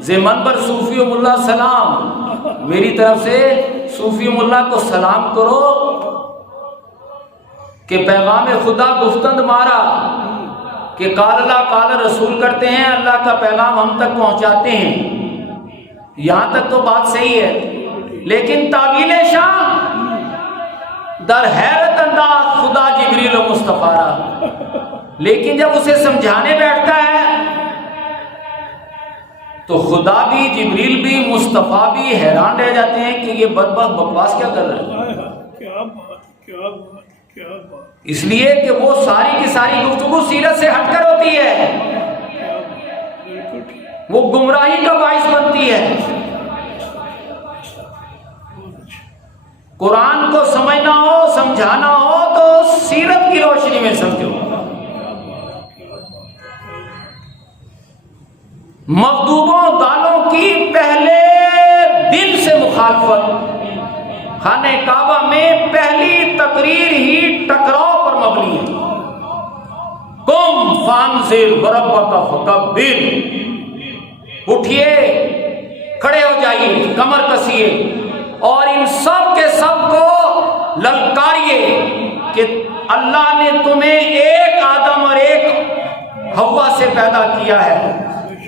زمن پر صوفی ملا سلام، میری طرف سے صوفی ملا کو سلام کرو کہ پیغام خدا گفتند مارا، کہ قال اللہ قال رسول کرتے ہیں، اللہ کا پیغام ہم تک پہنچاتے ہیں۔ یہاں تک تو بات صحیح ہے، لیکن تعویل شاہ در حیرت انداز خدا جبریل و مصطفیٰ را، لیکن جب اسے سمجھانے بیٹھتا ہے تو خدا بھی جبریل بھی مصطفیٰ بھی حیران رہ جاتے ہیں کہ یہ بدبخت بکواس کیا کر رہا ہے۔ اس لیے کہ وہ ساری کی ساری گفتگو سیرت سے ہٹ کر ہوتی ہے، وہ گمراہی کا باعث بنتی ہے۔ قرآن کو سمجھنا ہو سمجھانا ہو تو سیرت کی روشنی میں سمجھو۔ مغضوبوں دالوں کی پہلے دن سے مخالفت، خانہ کعبہ میں پہلی تقریر ہی ٹکراؤ پر مبنی ہے۔ قم فانذر وربک فکبر، اٹھئے کھڑے ہو جائیے، کمر کسیے اور ان سب کے سب کو للکاریے کہ اللہ نے تمہیں ایک آدم اور ایک حوا سے پیدا کیا ہے،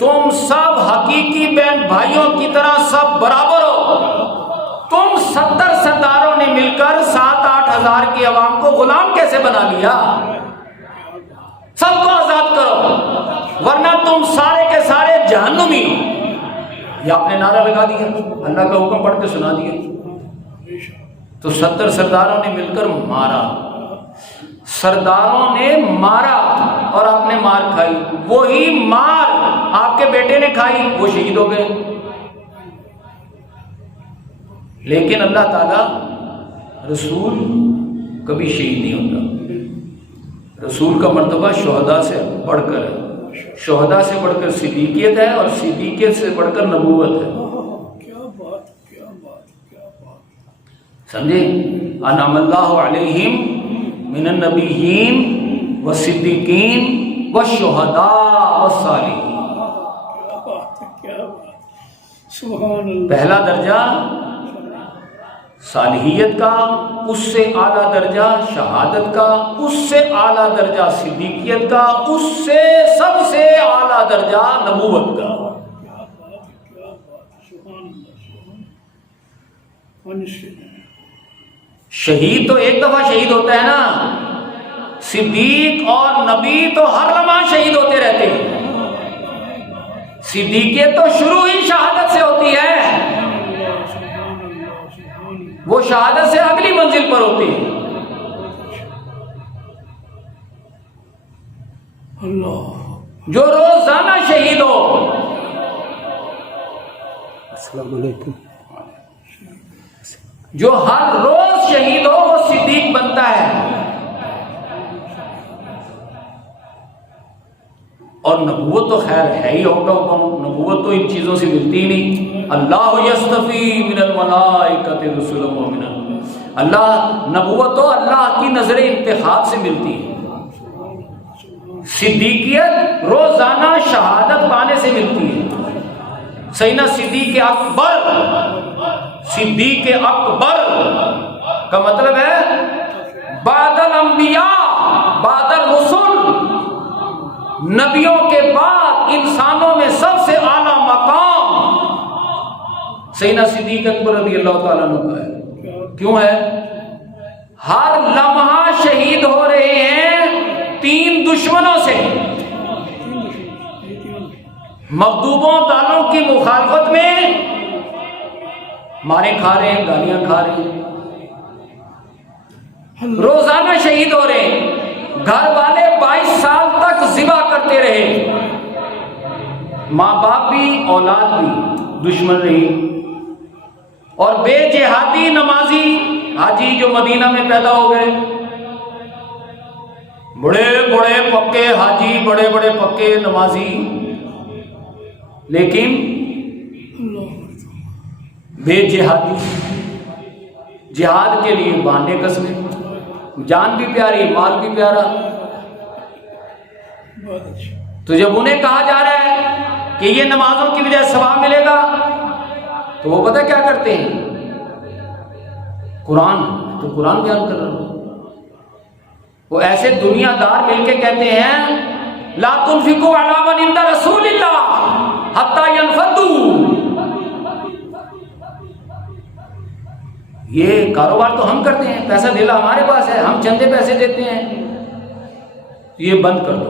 تم سب حقیقی بہن بھائیوں کی طرح سب برابر ہو۔ تم 70 سرداروں نے مل کر 7-8 ہزار کی عوام کو غلام کیسے بنا لیا؟ سب کو آزاد کرو ورنہ تم سارے کے سارے جہنمی ہو۔ یہ آپ نے نعرہ لگا دیا، اللہ کا حکم پڑھ کے سنا دیا، تو 70 سرداروں نے مل کر مارا، سرداروں نے مارا اور آپ نے مار کھائی، وہی مار آپ کے بیٹے نے کھائی، وہ شہید ہو گئے۔ لیکن اللہ تعالیٰ رسول کبھی شہید نہیں ہوتا، رسول کا مرتبہ شہداء سے بڑھ کر ہے، شہداء سے بڑھ کر صدیقیت ہے اور صدیقیت سے بڑھ کر نبوت ہے۔ سمجھے؟ انعم اللہ علیہم من النبیین والصدیقین والشہداء والصالحین۔ پہلا درجہ صالحیت کا، اس سے اعلیٰ درجہ شہادت کا، اس سے اعلیٰ درجہ صدیقیت کا، اس سے سب سے اعلیٰ درجہ نبوت کا۔ شہید تو ایک دفعہ شہید ہوتا ہے نا، صدیق اور نبی تو ہر لمحہ شہید ہوتے رہتے ہیں. صدیقیت تو شروع ہی شہادت سے ہوتی ہے، وہ شہادت سے اگلی منزل پر ہوتی ہے. جو روزانہ شہید ہو، السلام علیکم، جو ہر روز شہید ہو وہ صدیق بنتا ہے. اور نبوت تو خیر ہے ہی ہوگا، نبوت تو ان چیزوں سے ملتی ہی نہیں. اللہ یستفی من الملائکۃ رسلا ومن اللہ، نبوت تو اللہ کی نظر انتخاب سے ملتی ہے. صدیقیت روزانہ شہادت پانے سے ملتی ہے. سیدنا صدیق اکبر، صدیق اکبر کا مطلب ہے بعد الانبیاء بعد الرسل، نبیوں کے بعد انسانوں میں سب سے اعلیٰ مقام سیدنا صدیق اکبر رضی اللہ تعالیٰ عنہ کا ہے. کیوں ہے؟ ہر لمحہ شہید ہو رہے ہیں 3 دشمنوں سے. مغضوبوں دالوں کی مخالفت میں مارے کھا رہے ہیں، گالیاں کھا رہے ہیں، روزانہ شہید ہو رہے ہیں. گھر والے 22 سال تک ذبح کرتے رہے، ماں باپ بھی اولاد بھی دشمن رہی. اور بے جہادی نمازی حاجی جو مدینہ میں پیدا ہو گئے، بڑے بڑے پکے حاجی، بڑے بڑے پکے نمازی، لیکن بے جہادی. جہاد کے لیے بہانے کسنے، جان بھی پیاری مال بھی پیارا. تو جب انہیں کہا جا رہا ہے کہ یہ نمازوں کی وجہ ثواب ملے گا تو وہ پتہ کیا کرتے ہیں؟ قرآن تو قرآن بیان کر رہا ہوں. وہ ایسے دنیا دار مل کے کہتے ہیں لا تنفقوا علی من عند رسول اللہ حتی ينفضوا. یہ کاروبار تو ہم کرتے ہیں، پیسہ دلا ہمارے پاس ہے، ہم چندے پیسے دیتے ہیں. یہ بند کر دو،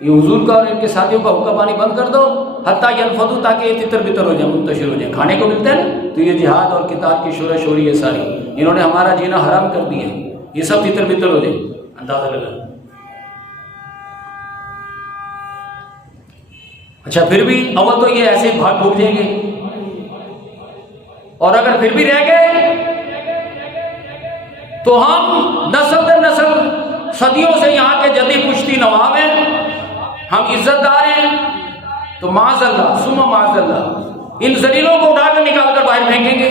یہ حضور کا اور ان کے ساتھیوں کا حقہ پانی بند کر دو حتیٰ ينفضوا، تاکہ یہ تتر بتر ہو جائے، منتشر ہو جائے. کھانے کو ملتا ہے نا، تو یہ جہاد اور کتاب کی شورش شوری یہ ساری انہوں نے ہمارا جینا حرام کر دیا ہے، یہ سب تتر بتر ہو جائے. اندازہ لگا. اچھا پھر بھی اول تو یہ ایسے بھاگ بھوک جائیں گے، اور اگر پھر بھی رہ گئے تو ہم نسل در نسل صدیوں سے یہاں کے جدی پشتی نواب ہیں، ہم عزت دار ہیں، تو معاذ اللہ ثم معاذ اللہ ان ذلیلوں کو اٹھا کر نکال کر باہر پھینکیں گے.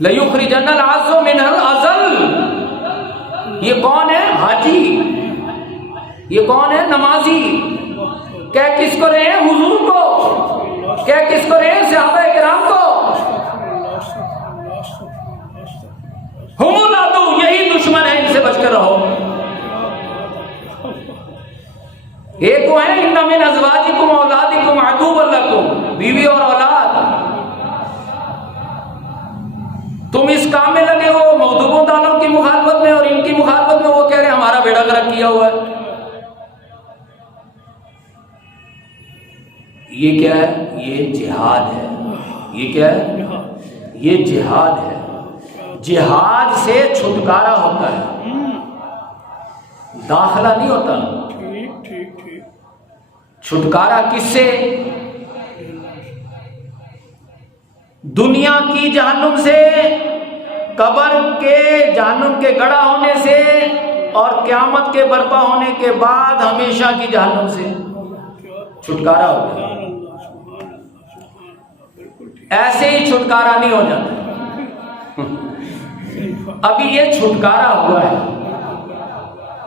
لَيُخْرِجَنَّ الْعَزُّ مِنْهَا الْأَذَلُّ. یہ کون ہے؟ حاجی. یہ کون ہے؟ نمازی. کہہ کس کو رہے ہیں؟ حضور کو. کہہ کس کو رہے ہیں؟ صحابہ کرام کو. ہم العدو، یہی دشمن ہے، ان سے بچ کر رہو. ایک وہ ہے ان من ازواجکم اولادکم عدو لکم، بیوی اور اولاد. تم اس کام میں لگے ہو مغضوبوں دالوں کی مخالفت میں اور ان کی مخالفت میں، وہ کہہ رہے ہیں ہمارا بیڑا غرق کیا ہوا ہے. یہ کیا ہے؟ یہ جہاد ہے. یہ کیا ہے؟ یہ جہاد ہے. جہاد سے چھٹکارا ہوتا ہے، داخلہ نہیں ہوتا. چھٹکارا کس سے؟ دنیا کی جہنم سے، قبر کے جہنم کے گڑھا ہونے سے، اور قیامت کے برپا ہونے کے بعد ہمیشہ کی جہنم سے چھٹکارا ہوتا ہے. ایسے ہی چھٹکارا نہیں ہو جاتا. ابھی یہ چھٹکارا ہوا ہے.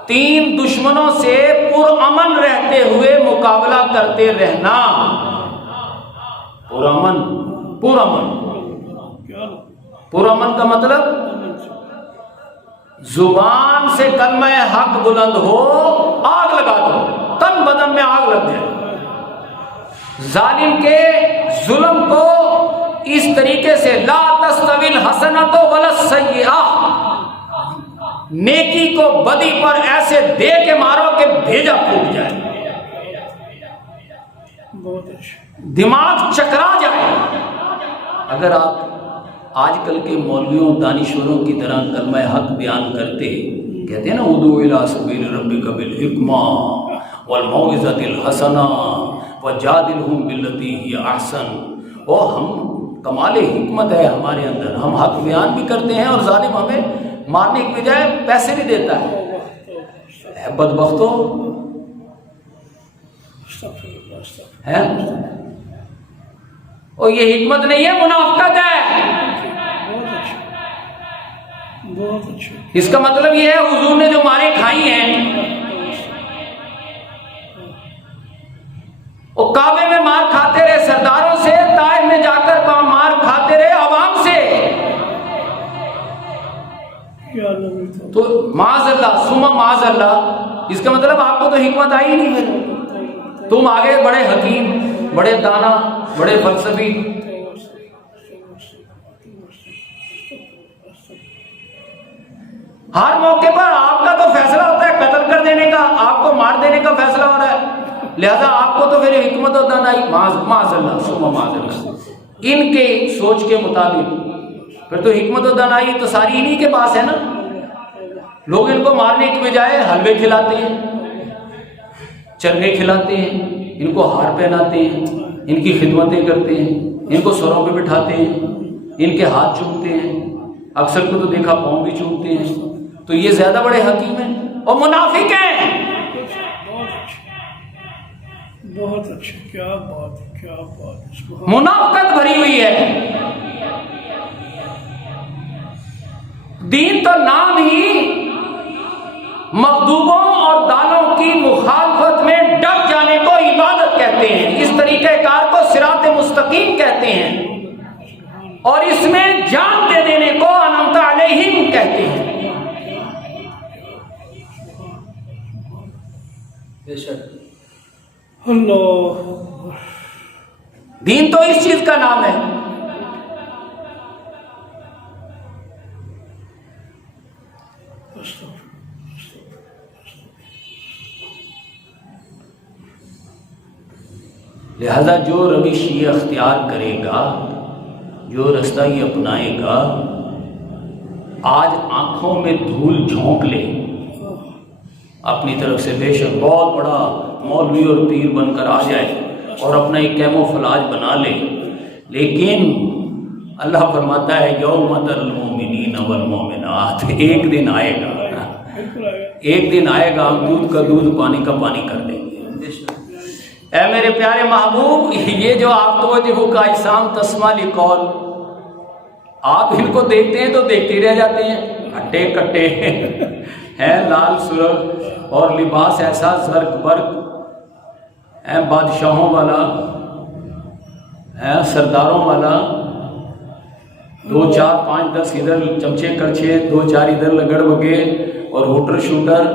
3 دشمنوں سے پرامن رہتے ہوئے مقابلہ کرتے رہنا. پرامن، پرامن، پرامن کا مطلب زبان سے کلمہ حق بلند ہو، آگ لگا دو، تن بدن میں آگ لگ جائے. ظالم کے ظلم کو اس طریقے سے لا تستوی الحسنۃ ولا السیئۃ، نیکی کو بدی پر ایسے دے کے مارو کہ بھیجا پھوٹ جائے، بہت اچھا، دماغ چکرا جائے۔ اگر آپ آج کل کے مولویوں دانشوروں کی طرح کلمہ حق بیان کرتے، کہتے ہیں نا ادعو الی سبیل ربک بالحکمہ والموعظۃ الحسنہ وجادلہم باللتی ہی احسن، وہ ہم کمال حکمت ہے ہمارے اندر، ہم حق بیان بھی کرتے ہیں اور ظالم ہمیں مارنے کی بجائے پیسے بھی دیتا ہے، بدبختو ہے۔ اور یہ حکمت نہیں ہے، منافقت ہے۔ بہت اچھا، اس کا مطلب یہ ہے حضور نے جو مارے کھائی ہیں، وہ کعبے میں مار کھاتے رہے سرداروں سے، طائف میں جا کر مار کھاتے رہے عوام سے، تو معاذ اللہ ثم معاذ اللہ، اس کا مطلب آپ کو تو حکمت آئی نہیں ہے، تم آگے بڑے حکیم، بڑے دانا، بڑے فلسفی۔ ہر موقع پر آپ کا تو فیصلہ ہوتا ہے قتل کر دینے کا، آپ کو مار دینے کا فیصلہ ہو رہا ہے، لہذا آپ کو تو پھر حکمت و دانائی معاذ اللہ ثم معاذ اللہ، ان کے سوچ کے مطابق پھر تو حکمت و دانائی تو ساری انہی کے پاس ہے نا۔ لوگ ان کو مارنے کی بجائے حلوے کھلاتے ہیں، چرگے کھلاتے ہیں، ان کو ہار پہناتے ہیں، ان کی خدمتیں کرتے ہیں، ان کو سروں پہ بٹھاتے ہیں، ان کے ہاتھ چومتے ہیں، اکثر کو تو دیکھا پاؤں بھی چومتے ہیں، تو یہ زیادہ بڑے حکیم ہیں اور منافق ہیں۔ بہت اچھا، کیا بات ہے، کیا بات ہے، منافقت بھری ہوئی ہے۔ دین تو نام ہی مغضوبوں اور دانوں کی مخالفت میں ڈٹ جانے کو عبادت کہتے ہیں، اس طریقہ کار کو صراط مستقیم کہتے ہیں، اور اس میں جان دے دینے کو انعمت علیہم کہتے ہیں۔ اللہ، دین تو اس چیز کا نام ہے۔ لہذا جو روش یہ اختیار کرے گا، جو رستہ یہ اپنائے گا، آج آنکھوں میں دھول جھونک لے اپنی طرف سے، بے شک بہت بڑا مولوی اور پیر بن کر آ جائے اور اپنا ایک کیموفلاج بنا لے، لیکن اللہ فرماتا ہے یوم تری المؤمنین والمؤمنات، ایک دن آئے گا، ایک دن آئے گا ہم دودھ کا دودھ پانی کا پانی کر دیں گے۔ اے میرے پیارے محبوب، یہ جو آپ توجہ کا اجسام تسمع لقول، آپ ان کو دیکھتے ہیں تو دیکھتے رہ جاتے ہیں، ہٹے کٹے ہیں، لال سرخ، اور لباس ایسا زرق برق ہے، بادشاہوں والا ہے، سرداروں والا، 2 4 5 10 ادھر چمچے کرچے، 2 4 ادھر لگڑ بگے، اور ہوٹر شوٹر،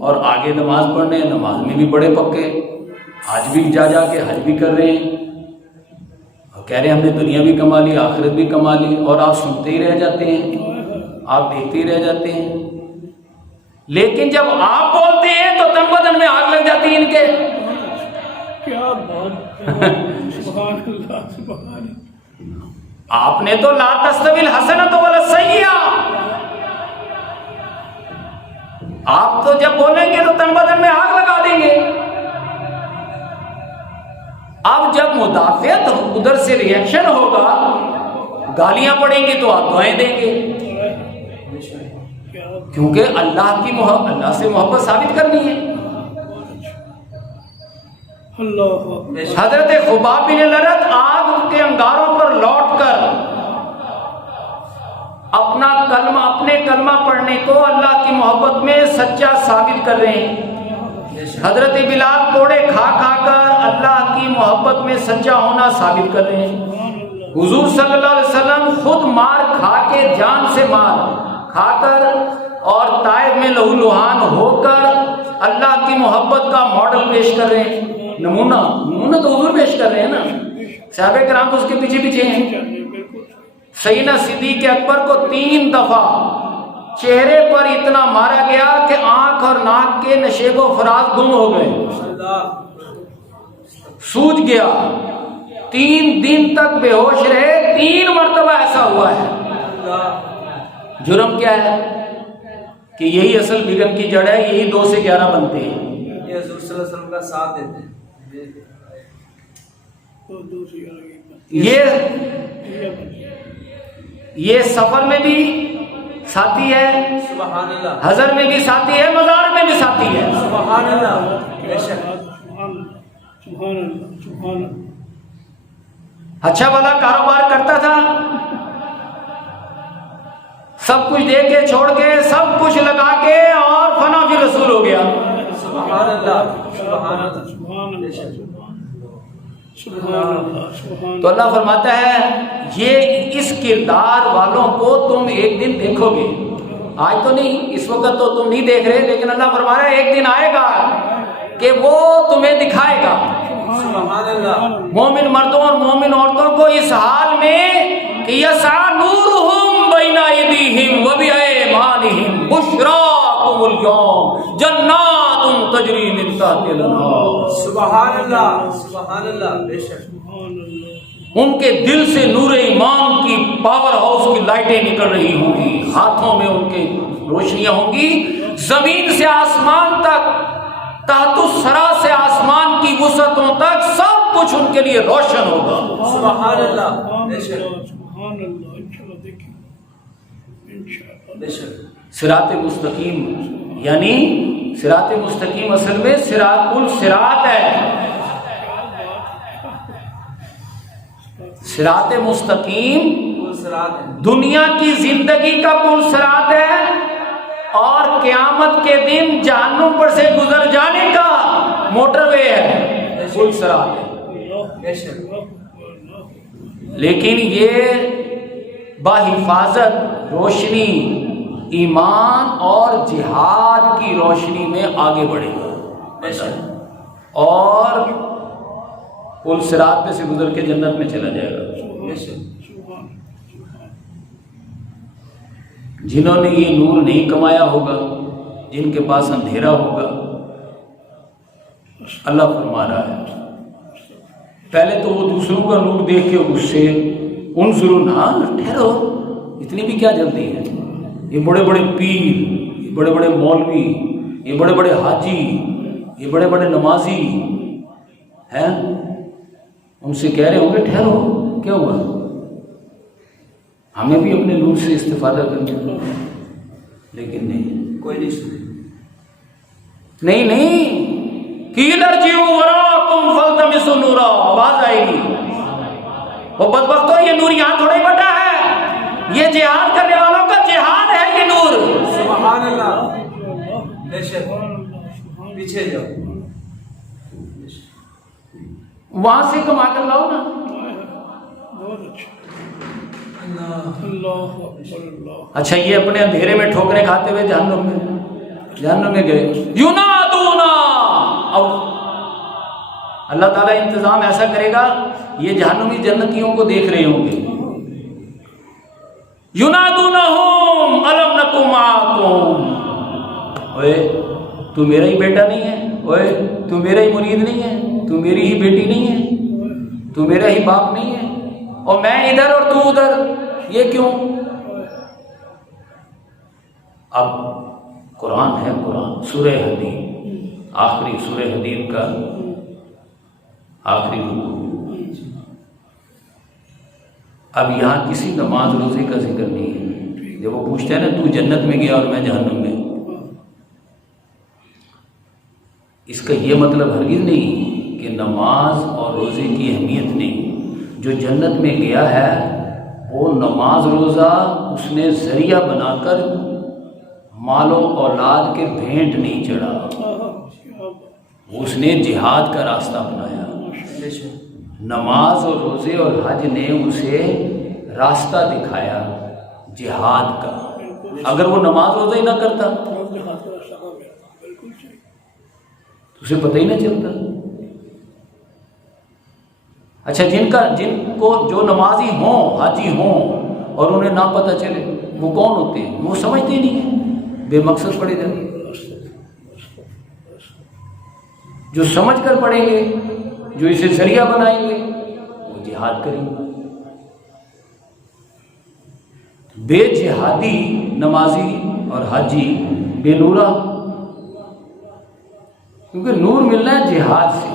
اور آگے نماز پڑھنے، نماز میں بھی بڑے پکے، حج بھی جا کے حج بھی کر رہے ہیں، اور کہہ رہے ہیں ہم نے دنیا بھی کما لی، آخرت بھی کما لی، اور آپ سنتے ہی رہ جاتے ہیں، آپ دیکھتے ہی رہ جاتے ہیں۔ لیکن جب آپ بولتے ہیں تو تن بدن میں آگ لگ جاتی ہے ان کے۔ کیا بات، سبحان اللہ، سبحان اللہ۔ آپ نے تو لا تستوی الحسنۃ ولا السیئۃ، آپ تو جب بولیں گے تو تن بدن میں آگ لگا دیں گے۔ اب جب مدافعت ادھر سے ریئیکشن ہوگا، گالیاں پڑیں گی تو آپ دعائیں دیں گے، کیونکہ اللہ کی محبت، اللہ سے محبت ثابت کرنی ہے۔ حضرت خباب بن الارت آگ کے انگاروں پر لوٹ کر اپنے کلمہ پڑھنے کو اللہ کی محبت میں سچا ثابت کر رہے ہیں۔ حضرت بلال کوڑے کھا کر اللہ کی محبت میں سچا ہونا ثابت کر رہے ہیں۔ حضور صلی اللہ علیہ وسلم خود مار کھا کے، جان سے مار کھا کر اور طائف میں لہو لہان ہو کر اللہ کی محبت کا ماڈل پیش کر رہے ہیں، نمونہ تو حضور پیش کر رہے ہیں نا، صحابہ کرام تو اس کے پیچھے پیچھے ہیں۔ سیدنا صدیق اکبر کو 3 دفعہ چہرے پر اتنا مارا گیا کہ آنکھ اور ناک کے نشیب و فراز گم ہو گئے، سوج گیا، 3 دن تک بے ہوش رہے، 3 مرتبہ ایسا ہوا ہے۔ جرم کیا ہے؟ کہ یہی اصل بگڑ کی جڑ ہے، یہی 2 سے 11 بنتے ہیں۔ یہ حضور صلی اللہ علیہ وسلم کا ساتھ دیتے ہیں۔ یہ سفر میں بھی ساتھی ہے، سبحان اللہ، حضر میں بھی ساتھی ہے، مزار میں بھی ساتھی ہے۔ سبحان اللہ، بے شک، سبحان اللہ، سبحان اللہ۔ اچھا بھلا کاروبار کرتا تھا، سب کچھ دے کے چھوڑ کے سب کچھ لگا کے اور فنا فی رسول ہو گیا۔ سبحان اللہ، سبحان اللہ، سبحان بے اللہ، شک۔ سبحان اللہ، سبحان تو اللہ فرماتا ہے یہ اس کردار والوں کو تم ایک دن دیکھو گے، آج تو نہیں، اس وقت تو تم نہیں دیکھ رہے، لیکن اللہ فرما رہا ہے ایک دن آئے گا کہ وہ تمہیں دکھائے گا۔ سبحان اللہ، مومن مردوں اور مومن عورتوں کو اس حال میں کہ یسعی نورہم بین ایدیہم وبایمانہم بشراکم اليوم جنات تجری من تحتہا الانہار۔ سبحان اللہ، سبحان اللہ، بے شک۔ ان کے دل سے نور ایمان کی پاور ہاؤس کی لائٹیں نکل رہی ہوں گی، ہاتھوں میں ان کے روشنیاں ہوں گی، زمین سے آسمان تک، تحت الثری سے آسمان کی وسعتوں تک سب کچھ ان کے لیے روشن ہوگا۔ سبحان اللہ، بے شک، سبحان اللہ، انشاءاللہ دیکھیں، انشاءاللہ۔ بے شک۔ صراط مستقیم، یعنی صراط مستقیم اصل میں صراط الصراط ہے۔ صراط مستقیم پل صراط ہے، دنیا کی زندگی کا پل صراط ہے، اور قیامت کے دن جہنم پر سے گزر جانے کا موٹر وے ہے، پل صراط ہے۔ بے شک۔ لیکن یہ بحفاظت روشنی ایمان اور جہاد کی روشنی میں آگے بڑھے گا، بے شک، اور پل صراط پہ سے گزر کے جنت میں چلا جائے گا۔ بے شک۔ جنہوں نے یہ نور نہیں کمایا ہوگا، جن کے پاس اندھیرا ہوگا، اللہ فرما رہا ہے پہلے تو وہ دوسروں کا نور دیکھ کے اس سے انظروا، ہاں ٹھہرو، اتنی بھی کیا جلدی ہے؟ یہ بڑے بڑے پیر، یہ بڑے بڑے مولوی، یہ بڑے بڑے حاجی، یہ بڑے بڑے نمازی ہیں، ان سے کہہ رہے ہوں گے ٹھہرو، کیا ہوا؟ ہمیں بھی اپنے نور سے استفادہ کرنا، لیکن نہیں، کوئی نہیں سنے۔ نہیں قیل ارجعوا وراءکم فالتمسوا نورا، آواز آئے گی، وہ بدبختو یہ نور یہاں تھوڑا ہی بٹا ہے، یہ جہاد کرنے والوں کا جہاد ہے یہ نور۔ سبحان اللہ، بے شک۔ پیچھے جاؤ، وہاں سے کما کر لاؤ نا۔ بہت اچھا، اللہ اکبر، اللہ۔ اچھا یہ اپنے اندھیرے میں ٹھوکریں کھاتے ہوئے جہنم میں گئے، ینادونا، اب اللہ تعالیٰ انتظام ایسا کرے گا، یہ جہنمی جنتیوں کو دیکھ رہے ہوں گے، ینادونہم الم نکن معکم، اوے تو میرا ہی بیٹا نہیں ہے، اوے تو میرا ہی مرید نہیں ہے، تو میری ہی بیٹی نہیں ہے، تو میرا ہی باپ نہیں ہے، اور میں ادھر اور تو ادھر، یہ کیوں؟ اب قرآن ہے، قرآن سورہ حدید، آخری سورہ حدید کا آخری رکوع، اب یہاں کسی نماز روزے کا ذکر نہیں ہے۔ جب وہ پوچھتے ہیں نا تو جنت میں گیا اور میں جہنم میں، اس کا یہ مطلب ہرگز نہیں کہ نماز اور روزے کی اہمیت نہیں۔ جو جنت میں گیا ہے وہ نماز روزہ اس نے ذریعہ بنا کر مال و اولاد کے بھینٹ نہیں چڑھا، اس نے جہاد کا راستہ اپنایا۔ نماز اور روزے اور حج نے اسے راستہ دکھایا جہاد کا۔ اگر وہ نماز روزہ ہی نہ کرتا تو اسے پتہ ہی نہ چلتا۔ اچھا جن کو جو نمازی ہوں، حاجی ہوں، اور انہیں نہ پتہ چلے وہ کون ہوتے ہیں، وہ سمجھتے ہی نہیں ہیں، بے مقصد پڑے جاتے ہیں۔ جو سمجھ کر پڑھیں گے، جو اسے ذریعہ بنائیں گے، وہ جہاد کریں گے۔ بے جہادی نمازی اور حاجی بے نورا، کیونکہ نور ملنا ہے جہاد سے۔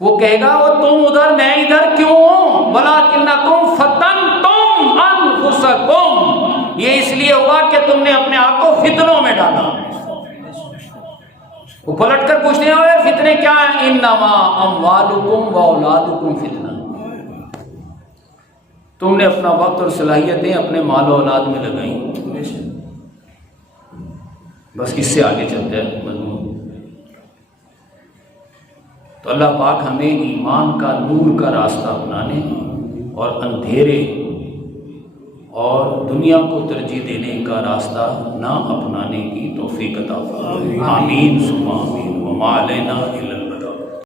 وہ کہے گا وہ تم ادھر میں ادھر کیوں ہوں، وَلَٰكِنَّكُمْ فَتَنْتُمْ أَنفُسَكُمْ، یہ اس لیے ہوا کہ تم نے اپنے آپ کو فتنوں میں ڈالا۔ وہ پلٹ کر پوچھتے ہیں فتنے کیا ہیں؟ انما اموالکم و اولادکم فتنہ، تم نے اپنا وقت اور صلاحیتیں اپنے مال و اولاد میں لگائیں، بس اس سے آگے چلتا ہے مضمون۔ تو اللہ پاک ہمیں ایمان کا نور کا راستہ اپنانے اور اندھیرے اور دنیا کو ترجیح دینے کا راستہ نہ اپنانے کی توفیق عطا فرمائے، آمین ثم آمین، وما علینا الا